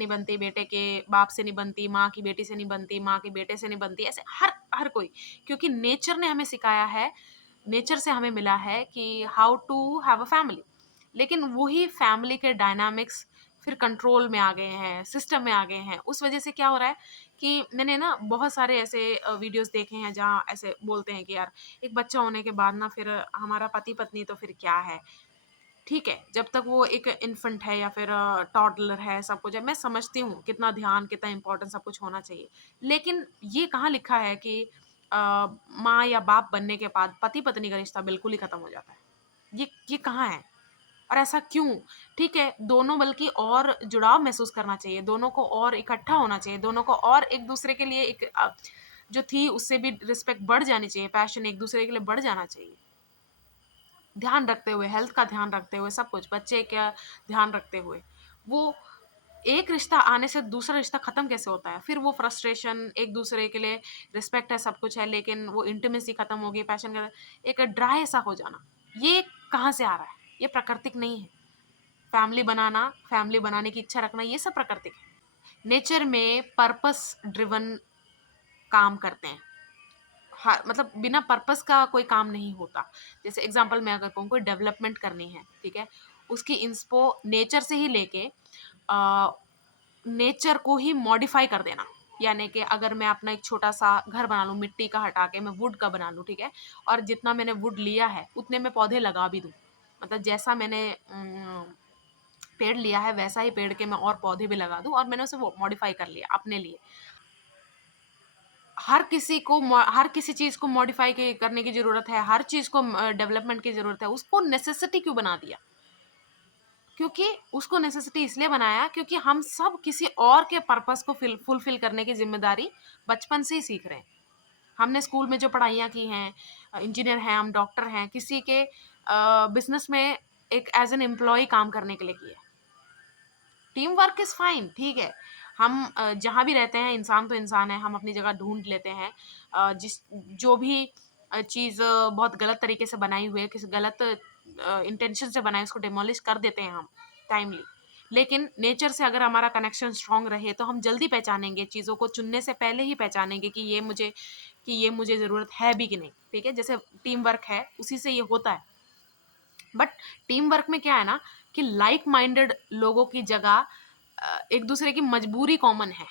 बनती, बेटे के बाप से नहीं बनती, माँ की बेटी से नहीं बनती, माँ की बेटे से नहीं बनती, ऐसे हर हर कोई। क्योंकि नेचर ने हमें सिखाया है, नेचर से हमें मिला है कि how to have a family. लेकिन वही फैमिली के डायनामिक्स फिर कंट्रोल में आ गए हैं, सिस्टम में आ गए हैं। उस वजह से क्या हो रहा है कि मैंने ना बहुत सारे ऐसे वीडियोस देखे हैं जहाँ ऐसे बोलते हैं कि यार एक बच्चा होने के बाद ना फिर हमारा पति पत्नी तो फिर क्या है। ठीक है, जब तक वो एक इन्फेंट है या फिर टॉडलर है, सब कुछ है, मैं समझती हूँ कितना ध्यान, कितना इंपॉर्टेंट सब कुछ होना चाहिए। लेकिन ये कहाँ लिखा है कि माँ या बाप बनने के बाद पति पत्नी का रिश्ता बिल्कुल ही खत्म हो जाता है? ये कहाँ है? और ऐसा क्यों? ठीक है, दोनों बल्कि और जुड़ाव महसूस करना चाहिए, दोनों को और इकट्ठा होना चाहिए, दोनों को और एक दूसरे के लिए एक जो थी उससे भी रिस्पेक्ट बढ़ जानी चाहिए, पैशन एक दूसरे के लिए बढ़ जाना चाहिए, ध्यान रखते हुए, हेल्थ का ध्यान रखते हुए, सब कुछ बच्चे का ध्यान रखते हुए। वो एक रिश्ता आने से दूसरा रिश्ता खत्म कैसे होता है? फिर वो फ्रस्ट्रेशन, एक दूसरे के लिए रिस्पेक्ट है, सब कुछ है, लेकिन वो इंटीमेसी खत्म हो गई, पैशन का एक ड्राई सा हो जाना, ये कहाँ से आ रहा है? ये प्राकृतिक नहीं है। फैमिली बनाना, फैमिली बनाने की इच्छा रखना, ये सब प्राकृतिक है। नेचर में पर्पस ड्रिवन काम करते हैं, मतलब बिना पर्पस का कोई काम नहीं होता। जैसे एग्जांपल मैं अगर कहूँ, कोई डेवलपमेंट करनी है, ठीक है, उसकी इंस्पो नेचर से ही लेके नेचर को ही मॉडिफाई कर देना। यानी कि अगर मैं अपना एक छोटा सा घर बना लूँ, मिट्टी का हटा के मैं वुड का बना लूँ, ठीक है, और जितना मैंने वुड लिया है उतने में पौधे लगा भी दूँ, मतलब जैसा मैंने पेड़ लिया है वैसा ही पेड़ के मैं और पौधे भी लगा दूँ, और मैंने उसे मॉडिफाई कर लिया अपने लिए। हर किसी चीज को मॉडिफाई करने की जरूरत है, हर चीज को डेवलपमेंट की जरूरत है, उसको नेसेसिटी क्यों बना दिया? क्योंकि उसको नेसेसिटी इसलिए बनाया क्योंकि हम सब किसी और के पर्पस को फुलफिल करने की जिम्मेदारी बचपन से ही सीख रहे हैं। हमने स्कूल में जो पढ़ाइयाँ की हैं, इंजीनियर हैं, हम डॉक्टर हैं, किसी के बिजनेस में एक एज एन एम्प्लॉय काम करने के लिए किया। टीम वर्क इज फाइन, ठीक है, हम जहाँ भी रहते हैं, इंसान तो इंसान है, हम अपनी जगह ढूंढ लेते हैं। जिस जो भी चीज़ बहुत गलत तरीके से बनाई हुई है, किसी गलत इंटेंशन से बनाई, उसको डिमोलिश कर देते हैं हम टाइमली। लेकिन नेचर से अगर हमारा कनेक्शन स्ट्रांग रहे तो हम जल्दी पहचानेंगे, चीज़ों को चुनने से पहले ही पहचानेंगे कि ये मुझे ज़रूरत है भी कि नहीं। ठीक है, जैसे टीम वर्क है, उसी से ये होता है। बट टीम वर्क में क्या है ना कि लाइक माइंडेड लोगों की जगह एक दूसरे की मजबूरी कॉमन है,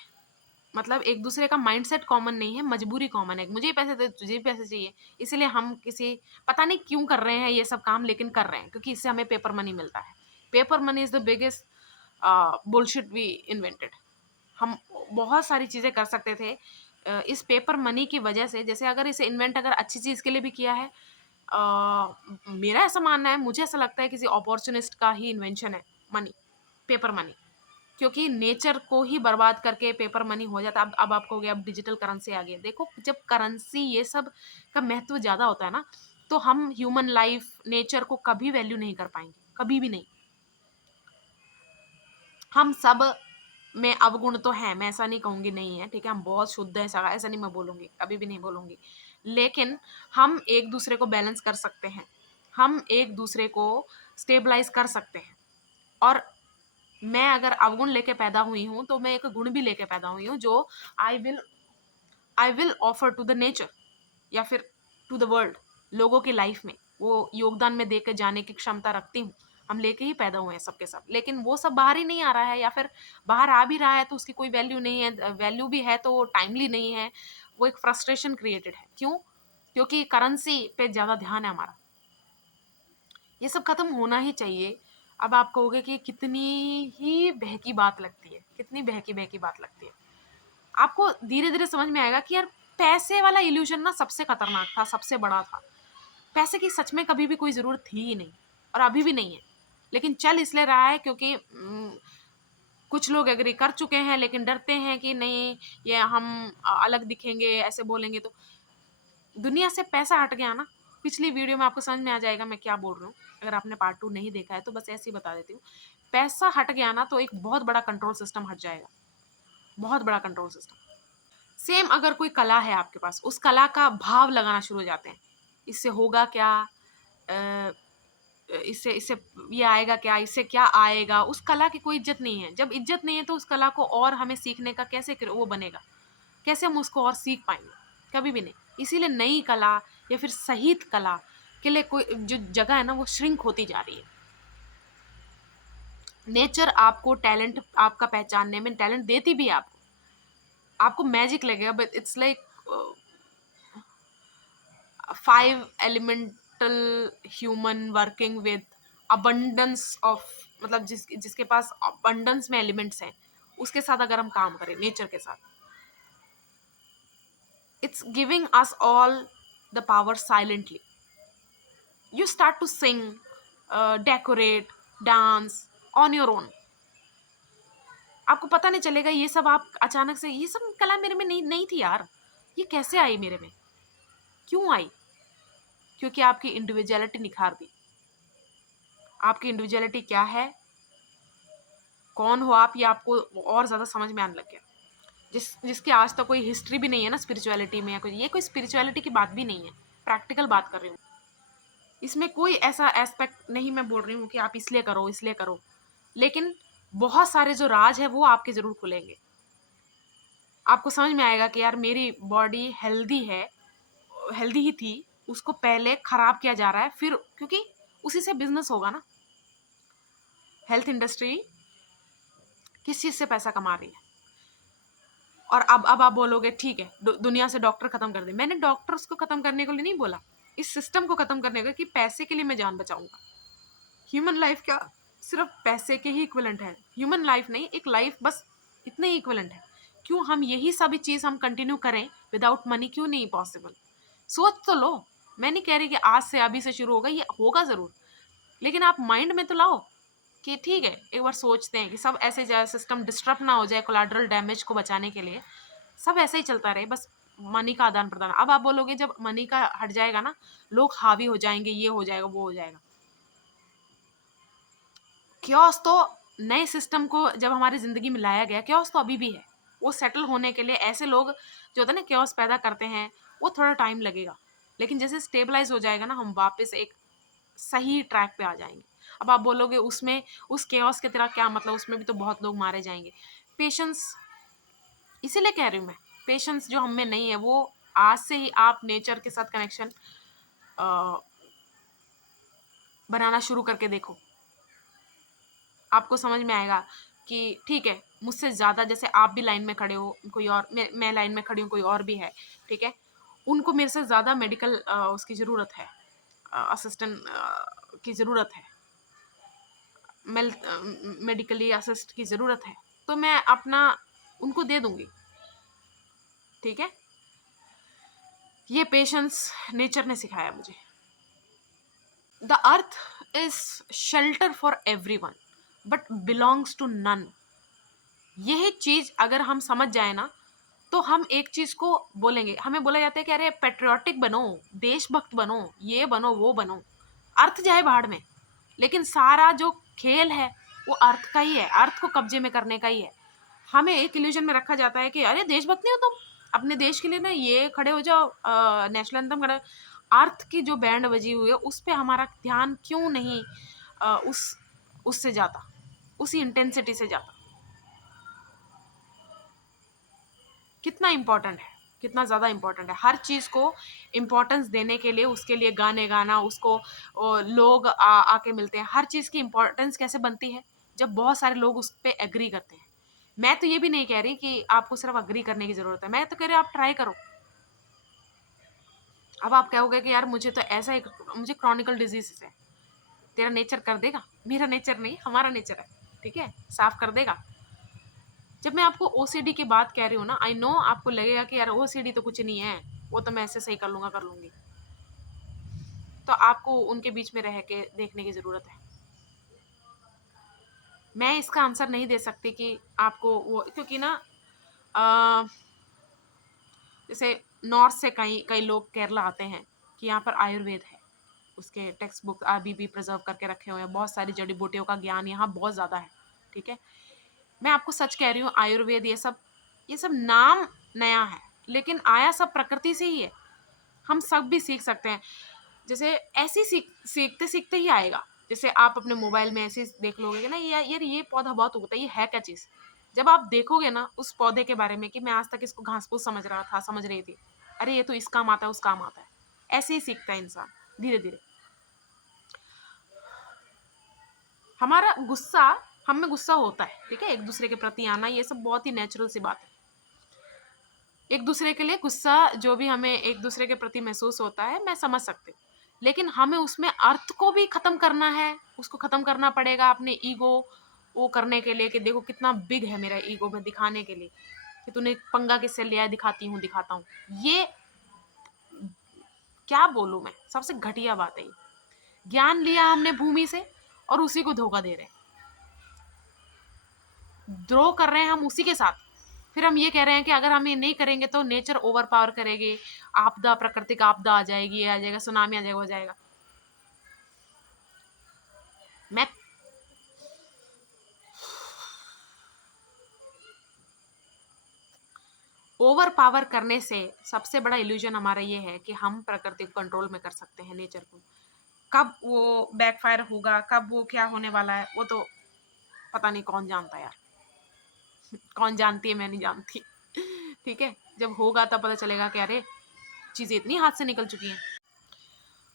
मतलब एक दूसरे का माइंडसेट कॉमन नहीं है, मजबूरी कॉमन है। मुझे पैसे दे, तुझे भी पैसे चाहिए, इसीलिए हम किसी पता नहीं क्यों कर रहे हैं ये सब काम, लेकिन कर रहे हैं क्योंकि इससे हमें पेपर मनी मिलता है। Paper money is the biggest bullshit we invented. हम बहुत सारी चीज़ें कर सकते थे इस पेपर मनी की वजह से। जैसे अगर इसे इन्वेंट अगर अच्छी चीज़ के लिए भी किया है, मेरा ऐसा मानना है, मुझे ऐसा लगता है किसी अपॉर्चुनिस्ट का ही इन्वेंशन है मनी, पेपर मनी, क्योंकि नेचर को ही बर्बाद करके पेपर मनी हो जाता। अब आप कहोगे अब डिजिटल करेंसी आ गई। देखो जब करेंसी ये सब का महत्व ज़्यादा होता है ना, तो हम ह्यूमन लाइफ नेचर को कभी वैल्यू नहीं कर पाएंगे, कभी भी नहीं। हम सब में अवगुण तो है, मैं ऐसा नहीं कहूँगी नहीं है, ठीक है, हम बहुत शुद्ध हैं, ऐसा नहीं मैं बोलूँगी, कभी भी नहीं बोलूँगी, लेकिन हम एक दूसरे को बैलेंस कर सकते हैं, हम एक दूसरे को स्टेबलाइज कर सकते हैं। और मैं अगर अवगुण लेके पैदा हुई हूँ तो मैं एक गुण भी लेके पैदा हुई हूँ, जो I will offer to the nature या फिर टू द वर्ल्ड, लोगों की लाइफ में वो योगदान में देकर जाने की क्षमता रखती हूँ। हम लेके ही पैदा हुए हैं सबके सब, लेकिन वो सब बाहर ही नहीं आ रहा है, या फिर बाहर आ भी रहा है तो उसकी कोई वैल्यू नहीं है, वैल्यू भी है तो वो टाइमली नहीं है। वो एक फ्रस्ट्रेशन क्रिएटेड है। क्यों? क्योंकि करेंसी पे ज़्यादा ध्यान है हमारा। ये सब खत्म होना ही चाहिए। अब आप कहोगे कि कितनी ही बहकी बात लगती है, कितनी बहकी बहकी बात लगती है। आपको धीरे धीरे समझ में आएगा कि यार पैसे वाला इल्यूजन ना सबसे खतरनाक था, सबसे बड़ा था। पैसे की सच में कभी भी कोई ज़रूरत थी ही नहीं, और अभी भी नहीं है, लेकिन चल इसलिए रहा है क्योंकि कुछ लोग एग्री कर चुके हैं, लेकिन डरते हैं कि नहीं ये हम अलग दिखेंगे, ऐसे बोलेंगे तो। दुनिया से पैसा हट गया ना, पिछली वीडियो में आपको समझ में आ जाएगा मैं क्या बोल रही हूँ। अगर आपने पार्ट 2 नहीं देखा है तो बस ऐसे ही बता देती हूँ। पैसा हट गया ना तो एक बहुत बड़ा कंट्रोल सिस्टम हट जाएगा, बहुत बड़ा कंट्रोल सिस्टम। सेम अगर कोई कला है आपके पास, उस कला का भाव लगाना शुरू हो जाते हैं, इससे होगा क्या, अ, इससे इससे ये आएगा क्या, इससे क्या आएगा। उस कला की कोई इज्जत नहीं है। जब इज्जत नहीं है तो उस कला को और हमें सीखने का कैसे वो बनेगा, कैसे हम उसको और सीख पाएंगे? कभी भी नहीं। इसीलिए नई कला या फिर सही कला के लिए कोई जो जगह है ना वो श्रिंक होती जा रही है। नेचर आपको टैलेंट, आपका पहचानने में टैलेंट देती भी है आपको मैजिक लगेगा, but it's like 5 elemental human working with abundance of, मतलब जिसके पास अबंडेंस में एलिमेंट्स हैं, उसके साथ अगर हम काम करें नेचर के साथ, it's giving us all the power silently. You start to sing, decorate, dance on your own. आपको पता नहीं चलेगा ये सब, आप अचानक से ये सब कला मेरे में नहीं थी यार, ये कैसे आई मेरे में, क्यों आई? क्योंकि आपकी इंडिविजुअलिटी निखार दी। आपकी इंडिविजुअलिटी क्या है, कौन हो आप, ये आपको और ज़्यादा समझ में आने लग गया। जिसके आज तक कोई हिस्ट्री भी नहीं है ना स्पिरिचुअलिटी में, या कोई ये कोई स्पिरिचुअलिटी की बात भी नहीं है, प्रैक्टिकल बात कर रही हूँ। इसमें कोई ऐसा एस्पेक्ट नहीं मैं बोल रही हूँ कि आप इसलिए करो इसलिए करो, लेकिन बहुत सारे जो राज है वो आपके ज़रूर खुलेंगे। आपको समझ में आएगा कि यार मेरी बॉडी हेल्दी है, हेल्दी ही थी, उसको पहले ख़राब किया जा रहा है, फिर क्योंकि उसी से बिजनेस होगा ना। हेल्थ इंडस्ट्री किस चीज़ से पैसा कमा रही है? और अब आप बोलोगे ठीक है दुनिया से डॉक्टर खत्म कर दे। मैंने डॉक्टर्स को खत्म करने के लिए नहीं बोला, इस सिस्टम को खत्म करने का, कि पैसे के लिए मैं जान बचाऊंगा। ह्यूमन लाइफ क्या सिर्फ पैसे के ही इक्विवेलेंट है? ह्यूमन लाइफ नहीं, एक लाइफ बस इतने ही इक्विवेलेंट है। क्यों हम यही सभी चीज़ हम कंटिन्यू करें विदाउट मनी? क्यों नहीं पॉसिबल? सोच तो लो। मैं नहीं कह रही कि आज से अभी से शुरू होगा, ये होगा ज़रूर, लेकिन आप माइंड में तो लाओ कि ठीक है एक बार सोचते हैं कि सब ऐसे सिस्टम डिस्टर्ब ना हो जाए, कोलैटरल डैमेज को बचाने के लिए सब ऐसे ही चलता रहे, बस मनी का आदान प्रदान। अब आप बोलोगे जब मनी का हट जाएगा ना, लोग हावी हो जाएंगे, ये हो जाएगा वो हो जाएगा। क्योस तो नए सिस्टम को जब हमारी ज़िंदगी में लाया गया, क्योस तो अभी भी है। वो सेटल होने के लिए ऐसे लोग जो होता है ना क्योस पैदा करते हैं, वो थोड़ा टाइम लगेगा, लेकिन जैसे स्टेबलाइज हो जाएगा ना, हम वापस एक सही ट्रैक पे आ जाएंगे। अब आप बोलोगे उसमें उस केओस की तरह क्या मतलब, उसमें भी तो बहुत लोग मारे जाएंगे। पेशेंस, इसीलिए कह रही हूँ मैं, पेशेंस जो हम में नहीं है, वो आज से ही आप नेचर के साथ कनेक्शन बनाना शुरू करके देखो, आपको समझ में आएगा। कि ठीक है, मुझसे ज़्यादा जैसे आप भी लाइन में खड़े हो, कोई और मैं लाइन में खड़ी हूँ, कोई और भी है, ठीक है? उनको मेरे से ज़्यादा मेडिकल उसकी ज़रूरत है, असिस्टेंट की ज़रूरत है, मेडिकली असिस्ट की ज़रूरत है, तो मैं अपना उनको दे दूँगी, ठीक है? ये पेशेंस नेचर ने सिखाया मुझे। The earth is shelter for everyone but belongs to none. यह चीज अगर हम समझ जाए ना, तो हम एक चीज को बोलेंगे। हमें बोला जाता है कि अरे पेट्रियोटिक बनो, देशभक्त बनो, ये बनो, वो बनो। अर्थ जाए भाड़ में, लेकिन सारा जो खेल है वो अर्थ का ही है, अर्थ को कब्जे में करने का ही है। हमें एक इल्यूजन में रखा जाता है कि अरे देशभक्त नहीं हो तुम, अपने देश के लिए ना ये खड़े हो जाओ, नेशनल एंथम खड़े। अर्थ की जो बैंड बजी हुई है उस पे हमारा ध्यान क्यों नहीं उससे जाता, उसी इंटेंसिटी से जाता। कितना इम्पोर्टेंट है, कितना ज़्यादा इम्पोर्टेंट है। हर चीज़ को इम्पोर्टेंस देने के लिए उसके लिए गाने गाना, उसको लोग आके मिलते हैं। हर चीज़ की इम्पोर्टेंस कैसे बनती है? जब बहुत सारे लोग उस पर एग्री करते हैं। मैं तो ये भी नहीं कह रही कि आपको सिर्फ अग्री करने की ज़रूरत है, मैं तो कह रही हूँ आप ट्राई करो। अब आप कहोगे कि यार मुझे तो ऐसा एक, मुझे क्रॉनिकल डिजीज है, तेरा नेचर कर देगा? मेरा नेचर नहीं, हमारा नेचर है, ठीक है, साफ कर देगा। जब मैं आपको ओसीडी की बात कह रही हूँ ना, आई नो आपको लगेगा कि यार ओसीडी तो कुछ नहीं है, वो तो मैं ऐसे सही कर लूँगा, कर लूँगी। तो आपको उनके बीच में रह के देखने की ज़रूरत है। मैं इसका आंसर नहीं दे सकती कि आपको वो, क्योंकि ना जैसे नॉर्थ से कई कई लोग केरला आते हैं कि यहाँ पर आयुर्वेद है, उसके टेक्स्ट बुक अभी भी प्रिजर्व करके रखे हुए हैं, बहुत सारी जड़ी बूटियों का ज्ञान यहाँ बहुत ज़्यादा है, ठीक है। मैं आपको सच कह रही हूँ, आयुर्वेद ये सब नाम नया है, लेकिन आया सब प्रकृति से ही है। हम सब भी सीख सकते हैं, जैसे ऐसे सीखते सीखते ही आएगा। जैसे आप अपने मोबाइल में ऐसे देख लोगे कि ना यार ये पौधा बहुत उगता है, ये है क्या चीज़। जब आप देखोगे ना उस पौधे के बारे में कि मैं आज तक इसको घास फूस समझ रहा था, समझ रही थी, अरे ये तो इस काम आता है, उस काम आता है। ऐसे ही सीखता है इंसान धीरे धीरे। हमारा गुस्सा, हम में गुस्सा होता है, ठीक है, एक दूसरे के प्रति आना, ये सब बहुत ही नेचुरल सी बात है। एक दूसरे के लिए गुस्सा जो भी हमें एक दूसरे के प्रति महसूस होता है, मैं समझ सकती हूँ, लेकिन हमें उसमें अर्थ को भी खत्म करना है। उसको खत्म करना पड़ेगा अपने ईगो वो करने के लिए कि देखो कितना बिग है मेरा ईगो, में दिखाने के लिए कि तूने पंगा किससे लिया है, दिखाती हूँ, दिखाता हूँ। ये क्या बोलूँ मैं, सबसे घटिया बात है ये। ज्ञान लिया हमने भूमि से और उसी को धोखा दे रहे हैं, द्रोह कर रहे हैं हम उसी के साथ। फिर हम ये कह रहे हैं कि अगर हम ये नहीं करेंगे तो नेचर ओवर पावर करेगी, आपदा, प्राकृतिक आपदा आ जाएगी, ये आ जाएगा, सुनामी आ जाएगा, हो जाएगा। मैं ओवर पावर करने से सबसे बड़ा इल्यूजन हमारा ये है कि हम प्रकृति को कंट्रोल में कर सकते हैं, नेचर को। कब वो बैकफायर होगा, कब वो क्या होने वाला है, वो तो पता नहीं, कौन जानता यार। कौन जानती है, मैं नहीं जानती। ठीक है, जब होगा तब पता चलेगा कि अरे चीजें इतनी हाथ से निकल चुकी हैं।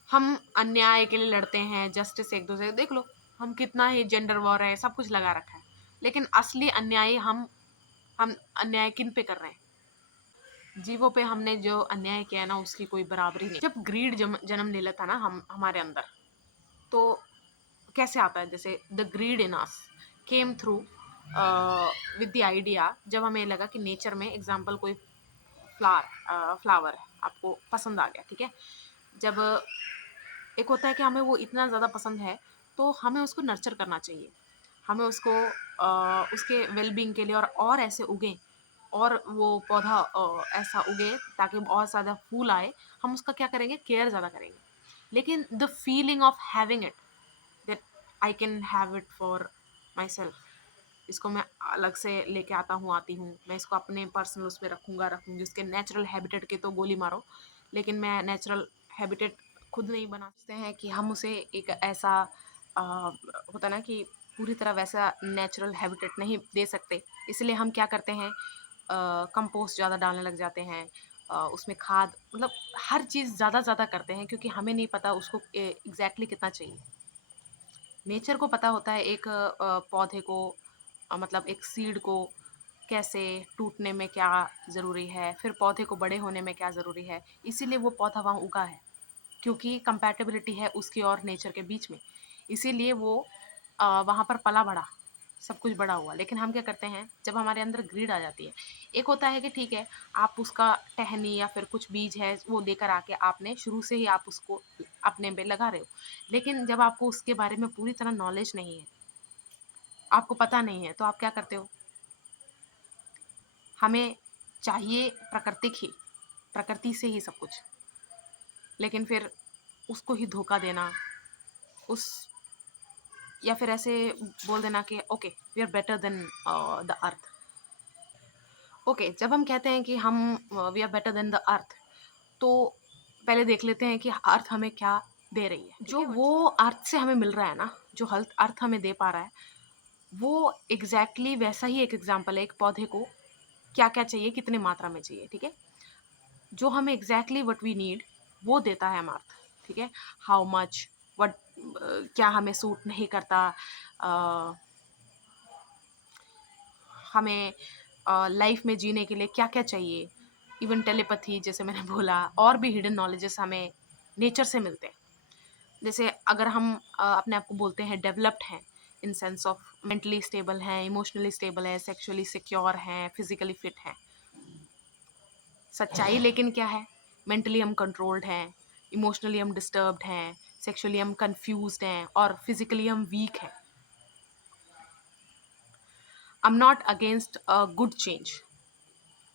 हम अन्याय के लिए लड़ते हैं, जस्टिस एक दूसरे, देख लो हम कितना ही जेंडर वॉर है, सब कुछ लगा रखा है, लेकिन असली अन्याय हम अन्याय किन पे कर रहे हैं? जीवों पे हमने जो अन्याय किया है ना, उसकी कोई बराबरी नहीं। जब ग्रीड जन्म ले लेता ना हमारे अंदर, तो कैसे आता है? जैसे the grid in us came through with the idea, जब हमें लगा कि नेचर में एग्जाम्पल कोई फ्लावर है, आपको पसंद आ गया, ठीक है। जब एक होता है कि हमें वो इतना ज़्यादा पसंद है, तो हमें उसको नर्चर करना चाहिए, हमें उसको उसके वेलबींग के लिए और ऐसे उगें, और वो पौधा ऐसा उगे ताकि बहुत ज़्यादा फूल आए। हम उसका क्या करेंगे? केयर ज़्यादा करेंगे। लेकिन the feeling of having it, that I can have it for my self, इसको मैं अलग से लेके आती हूँ, मैं इसको अपने पर्सनल उसमें रखूँगी। उसके नेचुरल हैबिटेट के तो गोली मारो, लेकिन मैं नेचुरल हैबिटेट खुद नहीं बना सकते हैं कि हम उसे एक ऐसा होता ना कि पूरी तरह वैसा नेचुरल हैबिटेट नहीं दे सकते। इसलिए हम क्या करते हैं, कंपोस्ट ज़्यादा डालने लग जाते हैं, उसमें खाद, मतलब हर चीज़ ज़्यादा करते हैं, क्योंकि हमें नहीं पता उसको एग्जैक्टली कितना चाहिए। नेचर को पता होता है एक पौधे को मतलब एक सीड को कैसे टूटने में क्या ज़रूरी है, फिर पौधे को बड़े होने में क्या ज़रूरी है, इसीलिए वो पौधा वहाँ उगा है, क्योंकि कंपैटिबिलिटी है उसकी और नेचर के बीच में, इसीलिए वो वहाँ पर पला बढ़ा, सब कुछ बड़ा हुआ। लेकिन हम क्या करते हैं, जब हमारे अंदर ग्रीड आ जाती है, एक होता है कि ठीक है आप उसका टहनी या फिर कुछ बीज है वो लेकर आके आपने शुरू से ही आप उसको अपने पे लगा रहे हो, लेकिन जब आपको उसके बारे में पूरी तरह नॉलेज नहीं है, आपको पता नहीं है, तो आप क्या करते हो, हमें चाहिए प्राकृतिक ही, प्रकृति से ही सब कुछ, लेकिन फिर उसको ही धोखा देना, उस या फिर ऐसे बोल देना कि okay we are better than the earth. Okay, जब हम कहते हैं कि हम we are better than the earth, तो पहले देख लेते हैं कि अर्थ हमें क्या दे रही है। जो वो अर्थ से हमें मिल रहा है ना, जो हेल्थ अर्थ हमें दे पा रहा है, वो एग्जैक्टली वैसा ही एक एग्जाम्पल है एक पौधे को क्या क्या चाहिए, कितने मात्रा में चाहिए, ठीक है। जो हमें एग्जैक्टली व्हाट वी नीड वो देता है हमारा, ठीक है। हाउ मच वट, क्या हमें सूट नहीं करता, हमें लाइफ में जीने के लिए क्या क्या चाहिए, इवन टेलीपैथी जैसे मैंने बोला, और भी हिडन नॉलेजेस हमें नेचर से मिलते हैं। जैसे अगर हम अपने आप को बोलते हैं डेवलप्ड हैं, in sense of mentally stable हैं, इमोशनली स्टेबल है, सेक्सुअली सिक्योर हैं, फिजिकली फिट हैं, सच्चाई लेकिन क्या है, मेंटली हम कंट्रोल्ड हैं, इमोशनली हम डिस्टर्ब्ड हैं, सेक्सुअली हम कंफ्यूज्ड हैं, और फिजिकली हम वीक हैं। I am not against a good change,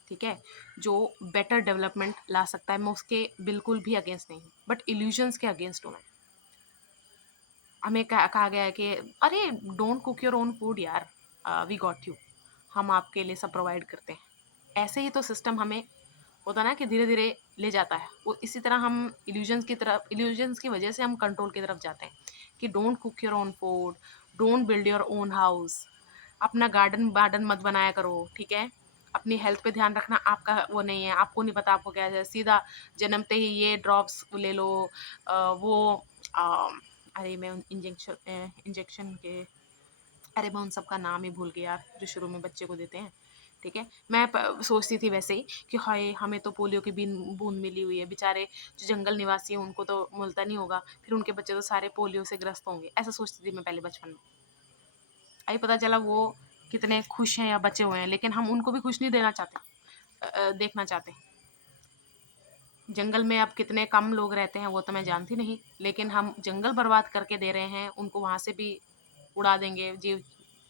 ठीक है, जो बेटर डेवलपमेंट ला सकता है, मैं उसके बिल्कुल भी अगेंस्ट नहीं हूँ, बट इल्यूजन्स के अगेंस्ट हूँ मैं। हमें कहा गया है कि अरे don't cook your own food यार, वी गॉट यू, हम आपके लिए सब प्रोवाइड करते हैं। ऐसे ही तो सिस्टम हमें होता ना कि धीरे धीरे ले जाता है, वो इसी तरह हम इल्यूजन्स की तरफ, इल्यूजन्स की वजह से हम कंट्रोल की तरफ जाते हैं कि don't cook your own food, don't build your own house, अपना गार्डन वार्डन मत बनाया करो, ठीक है। अपनी हेल्थ पे ध्यान रखना आपका वो नहीं है, आपको नहीं पता आपको क्या है, सीधा जन्मते ही ये ड्रॉप्स ले लो, वो अरे मैं उन इंजेक्शन के, अरे मैं उन सब का नाम ही भूल गया यार, जो शुरू में बच्चे को देते हैं, ठीक है। मैं सोचती थी वैसे ही कि हाय हमें तो पोलियो की बूंद मिली हुई है, बेचारे जो जंगल निवासी हैं उनको तो मिलता नहीं होगा, फिर उनके बच्चे तो सारे पोलियो से ग्रस्त होंगे, ऐसा सोचती थी मैं पहले बचपन में। अभी पता चला वो कितने खुश हैं या बचे हुए हैं, लेकिन हम उनको भी खुश नहीं देना चाहते, देखना चाहते। जंगल में अब कितने कम लोग रहते हैं वो तो मैं जानती नहीं, लेकिन हम जंगल बर्बाद करके दे रहे हैं उनको, वहाँ से भी उड़ा देंगे जीव,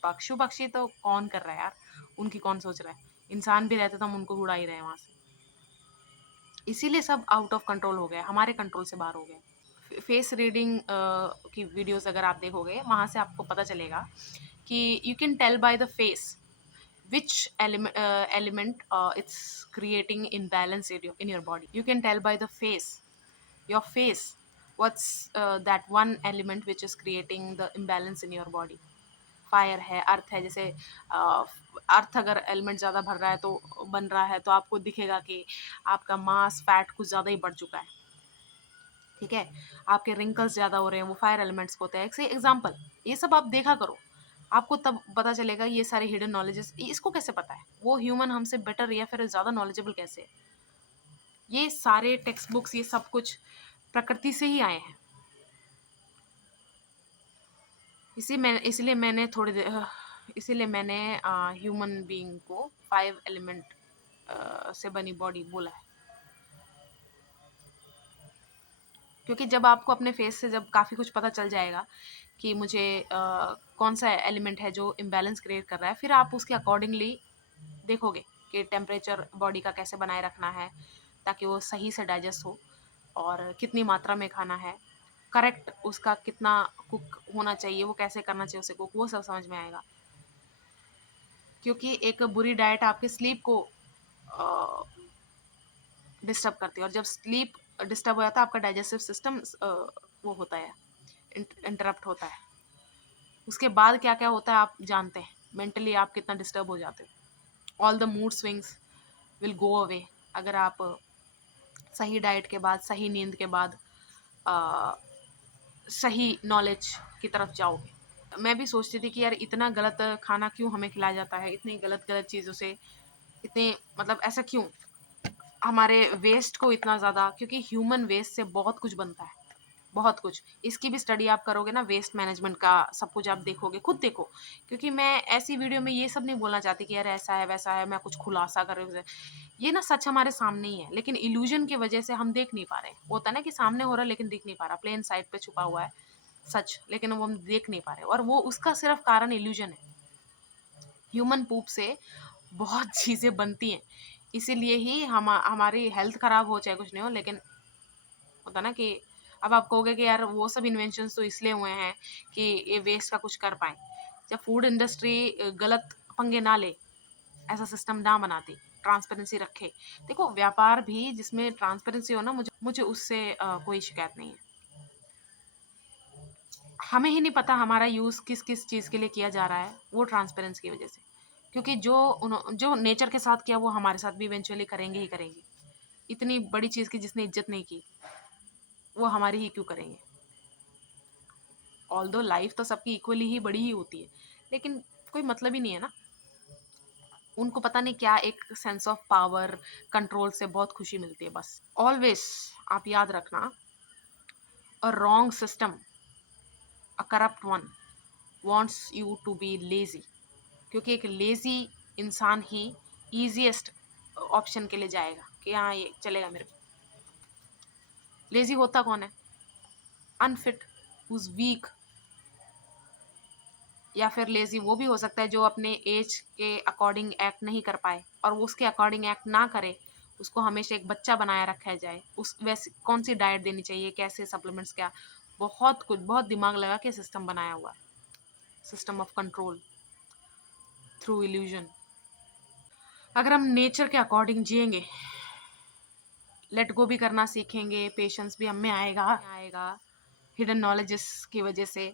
पशु पक्षी तो कौन कर रहा है यार, उनकी कौन सोच रहा है, इंसान भी रहते तो हम उनको उड़ा ही रहे हैं वहाँ से। इसीलिए सब आउट ऑफ कंट्रोल हो गया, हमारे कंट्रोल से बाहर हो गए। फेस रीडिंग की वीडियोस अगर आप देखोगे, वहाँ से आपको पता चलेगा कि you can tell by the face which element it's creating imbalance in your body. You can tell by the face, your face, what's that one element which is creating the imbalance in your body. Fire है, अर्थ है, जैसे अर्थ अगर एलिमेंट ज़्यादा भर रहा है तो बन रहा है, तो आपको दिखेगा कि आपका मास फैट कुछ ज़्यादा ही बढ़ चुका है, ठीक है। आपके रिंकल्स ज़्यादा हो रहे हैं, वो फायर एलिमेंट्स को होते हैं। एक एग्जाम्पल, ये सब आप देखा करो, आपको तब पता चलेगा ये सारे हिडन नॉलेजेस, इसको कैसे पता है वो ह्यूमन हमसे बेटर या फिर ज़्यादा नॉलेजेबल कैसे है। ये सारे टेक्स्ट बुक्स, ये सब कुछ प्रकृति से ही आए हैं। इसीलिए मैंने ह्यूमन बीइंग को 5 एलिमेंट से बनी बॉडी बोला है, क्योंकि जब आपको अपने फेस से जब काफ़ी कुछ पता चल जाएगा कि मुझे कौन सा एलिमेंट है जो इम्बैलेंस क्रिएट कर रहा है, फिर आप उसके अकॉर्डिंगली देखोगे कि टेम्परेचर बॉडी का कैसे बनाए रखना है ताकि वो सही से डाइजेस्ट हो, और कितनी मात्रा में खाना है, करेक्ट उसका कितना कुक होना चाहिए, वो कैसे करना चाहिए उसे कुक, वो सब समझ में आएगा। क्योंकि एक बुरी डाइट आपके स्लीप को डिस्टर्ब करती है, और जब स्लीप डिस्टर्ब हो जाता है आपका डाइजेस्टिव सिस्टम वो होता है, इंटरप्ट होता है। उसके बाद क्या क्या होता है आप जानते हैं, मेंटली आप कितना डिस्टर्ब हो जाते हो। All the mood swings will go away अगर आप सही डाइट के बाद, सही नींद के बाद, सही नॉलेज की तरफ जाओगे। मैं भी सोचती थी कि यार इतना गलत खाना क्यों हमें खिलाया जाता है, इतनी गलत-गलत चीज़ों से, इतने मतलब ऐसा क्यों? हमारे वेस्ट को इतना ज़्यादा, क्योंकि ह्यूमन वेस्ट से बहुत कुछ बनता है, बहुत कुछ। इसकी भी स्टडी आप करोगे ना, वेस्ट मैनेजमेंट का सब कुछ आप देखोगे, खुद देखो। क्योंकि मैं ऐसी वीडियो में ये सब नहीं बोलना चाहती कि यार ऐसा है, वैसा है, मैं कुछ खुलासा कर रही हूँ। ये ना सच हमारे सामने ही है, लेकिन इल्यूजन की वजह से हम देख नहीं पा रहे हैं। होता है ना कि सामने हो रहा है लेकिन दिख नहीं पा रहा, प्लेन साइड पे छुपा हुआ है सच, लेकिन वो हम देख नहीं पा रहे, और वो उसका सिर्फ कारण इल्यूजन है। ह्यूमन पूप से बहुत चीज़ें बनती हैं, इसीलिए ही हमारी हेल्थ खराब हो चाहे कुछ नहीं हो, लेकिन होता ना कि अब आप कहोगे कि यार वो सब इन्वेंशंस तो इसलिए हुए हैं कि ये वेस्ट का कुछ कर पाए। जब फूड इंडस्ट्री गलत पंगे ना ले, ऐसा सिस्टम ना बनाती, ट्रांसपेरेंसी रखे। देखो व्यापार भी जिसमें ट्रांसपेरेंसी हो ना, मुझे मुझे उससे कोई शिकायत नहीं है। हमें ही नहीं पता हमारा यूज़ किस किस चीज़ के लिए किया जा रहा है, वो ट्रांसपेरेंसी की वजह से। क्योंकि जो नेचर के साथ किया वो हमारे साथ भी इवेंचुअली करेंगे ही करेंगे। इतनी बड़ी चीज़ की जिसने इज्जत नहीं की, वो हमारी ही क्यों करेंगे? ऑल्दो लाइफ तो सबकी इक्वली ही बड़ी ही होती है, लेकिन कोई मतलब ही नहीं है ना। उनको पता नहीं क्या एक सेंस ऑफ पावर, कंट्रोल से बहुत खुशी मिलती है बस। ऑलवेज आप याद रखना, a wrong system, a corrupt one wants you to be lazy. क्योंकि एक लेजी इंसान ही ईजीएस्ट ऑप्शन के लिए जाएगा कि हाँ ये चलेगा मेरे को। लेजी होता कौन है? Unfit, who's weak. या फिर लेजी वो भी हो सकता है जो अपने एज के अकॉर्डिंग एक्ट नहीं कर पाए, और वो उसके अकॉर्डिंग एक्ट ना करे, उसको हमेशा एक बच्चा बनाया रखा जाए। उस वैसे कौन सी डाइट देनी चाहिए, कैसे सप्लीमेंट्स, क्या, बहुत कुछ, बहुत दिमाग लगा के सिस्टम बनाया हुआ है। System of control through illusion. अगर हम नेचर के अकॉर्डिंग जिएंगे, लेट गो भी करना सीखेंगे, पेशेंस भी हम में आएगा। हिडन नॉलेजेस की वजह से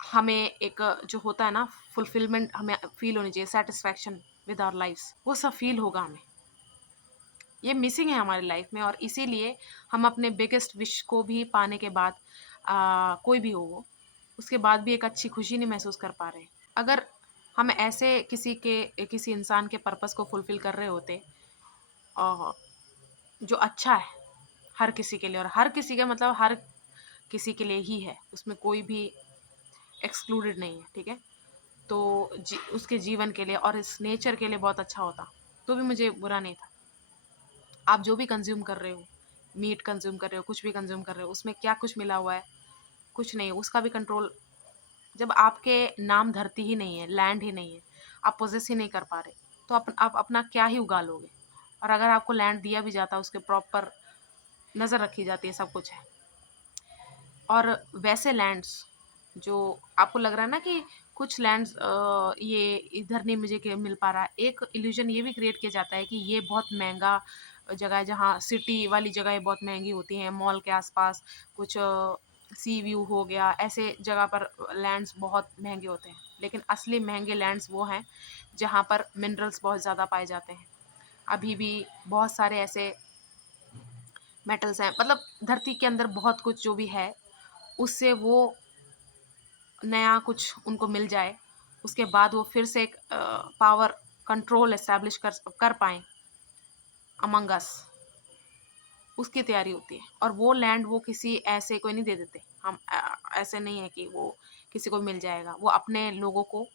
हमें एक जो होता है ना फुलफिलमेंट हमें फील होनी चाहिए, सेटिस्फैक्शन विद आवर लाइफ्स, वो सब फील होगा हमें। ये मिसिंग है हमारी लाइफ में, और इसीलिए हम अपने बिगेस्ट विश को भी पाने के बाद कोई भी हो वो, उसके बाद भी एक अच्छी खुशी नहीं महसूस कर पा रहे। अगर हम ऐसे किसी इंसान के पर्पस को फुलफिल कर रहे होते, जो अच्छा है हर किसी के लिए, और हर किसी का मतलब हर किसी के लिए ही है, उसमें कोई भी एक्सक्लूडेड नहीं है, ठीक है, तो उसके जीवन के लिए और इस नेचर के लिए बहुत अच्छा होता, तो भी मुझे बुरा नहीं था। आप जो भी कंज्यूम कर रहे हो, मीट कंज्यूम कर रहे हो, कुछ भी कंज्यूम कर रहे हो, उसमें क्या कुछ मिला हुआ है? कुछ नहीं है, उसका भी कंट्रोल। जब आपके नाम धरती ही नहीं है, लैंड ही नहीं है, आप पोजेस ही नहीं कर पा रहे, तो आप अपना क्या ही उगा लोगे? और अगर आपको लैंड दिया भी जाता, उसके प्रॉपर नज़र रखी जाती है, सब कुछ है। और वैसे लैंड्स जो आपको लग रहा है ना कि कुछ लैंड्स ये इधर नहीं मुझे मिल पा रहा है, एक इल्यूजन ये भी क्रिएट किया जाता है कि ये बहुत महंगा जगह है, जहाँ सिटी वाली जगह बहुत महंगी होती हैं, मॉल के आसपास कुछ सी व्यू हो गया, ऐसे जगह पर लैंड्स बहुत महंगे होते हैं। लेकिन असली महंगे लैंड्स वो हैं जहाँ पर मिनरल्स बहुत ज़्यादा पाए जाते हैं। अभी भी बहुत सारे ऐसे मेटल्स हैं, मतलब धरती के अंदर बहुत कुछ जो भी है, उससे वो नया कुछ उनको मिल जाए, उसके बाद वो फिर से एक पावर कंट्रोल एस्टैब्लिश कर पाएँ अमंग अस, उसकी तैयारी होती है। और वो लैंड वो किसी ऐसे को नहीं दे देते, हम ऐसे नहीं है कि वो किसी को मिल जाएगा, वो अपने लोगों को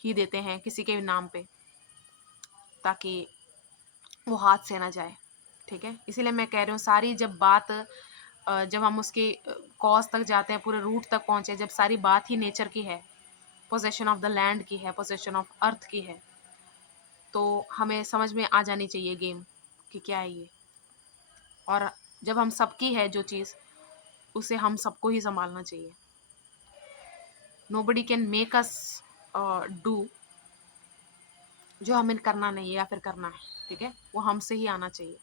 ही देते हैं किसी के भी नाम पे, ताकि वो हाथ से ना जाए, ठीक है। इसीलिए मैं कह रही हूँ सारी जब बात जब हम उसकी कॉज तक जाते हैं, पूरे रूट तक पहुँचे, जब सारी बात ही नेचर की है, पोजेशन ऑफ द लैंड की है, पोजेशन ऑफ अर्थ की है, तो हमें समझ में आ जानी चाहिए गेम कि क्या है ये। और जब हम सबकी है जो चीज़, उसे हम सबको ही संभालना चाहिए। Nobody can make us do जो हमें करना नहीं है या फिर करना है, ठीक है, वो हमसे ही आना चाहिए।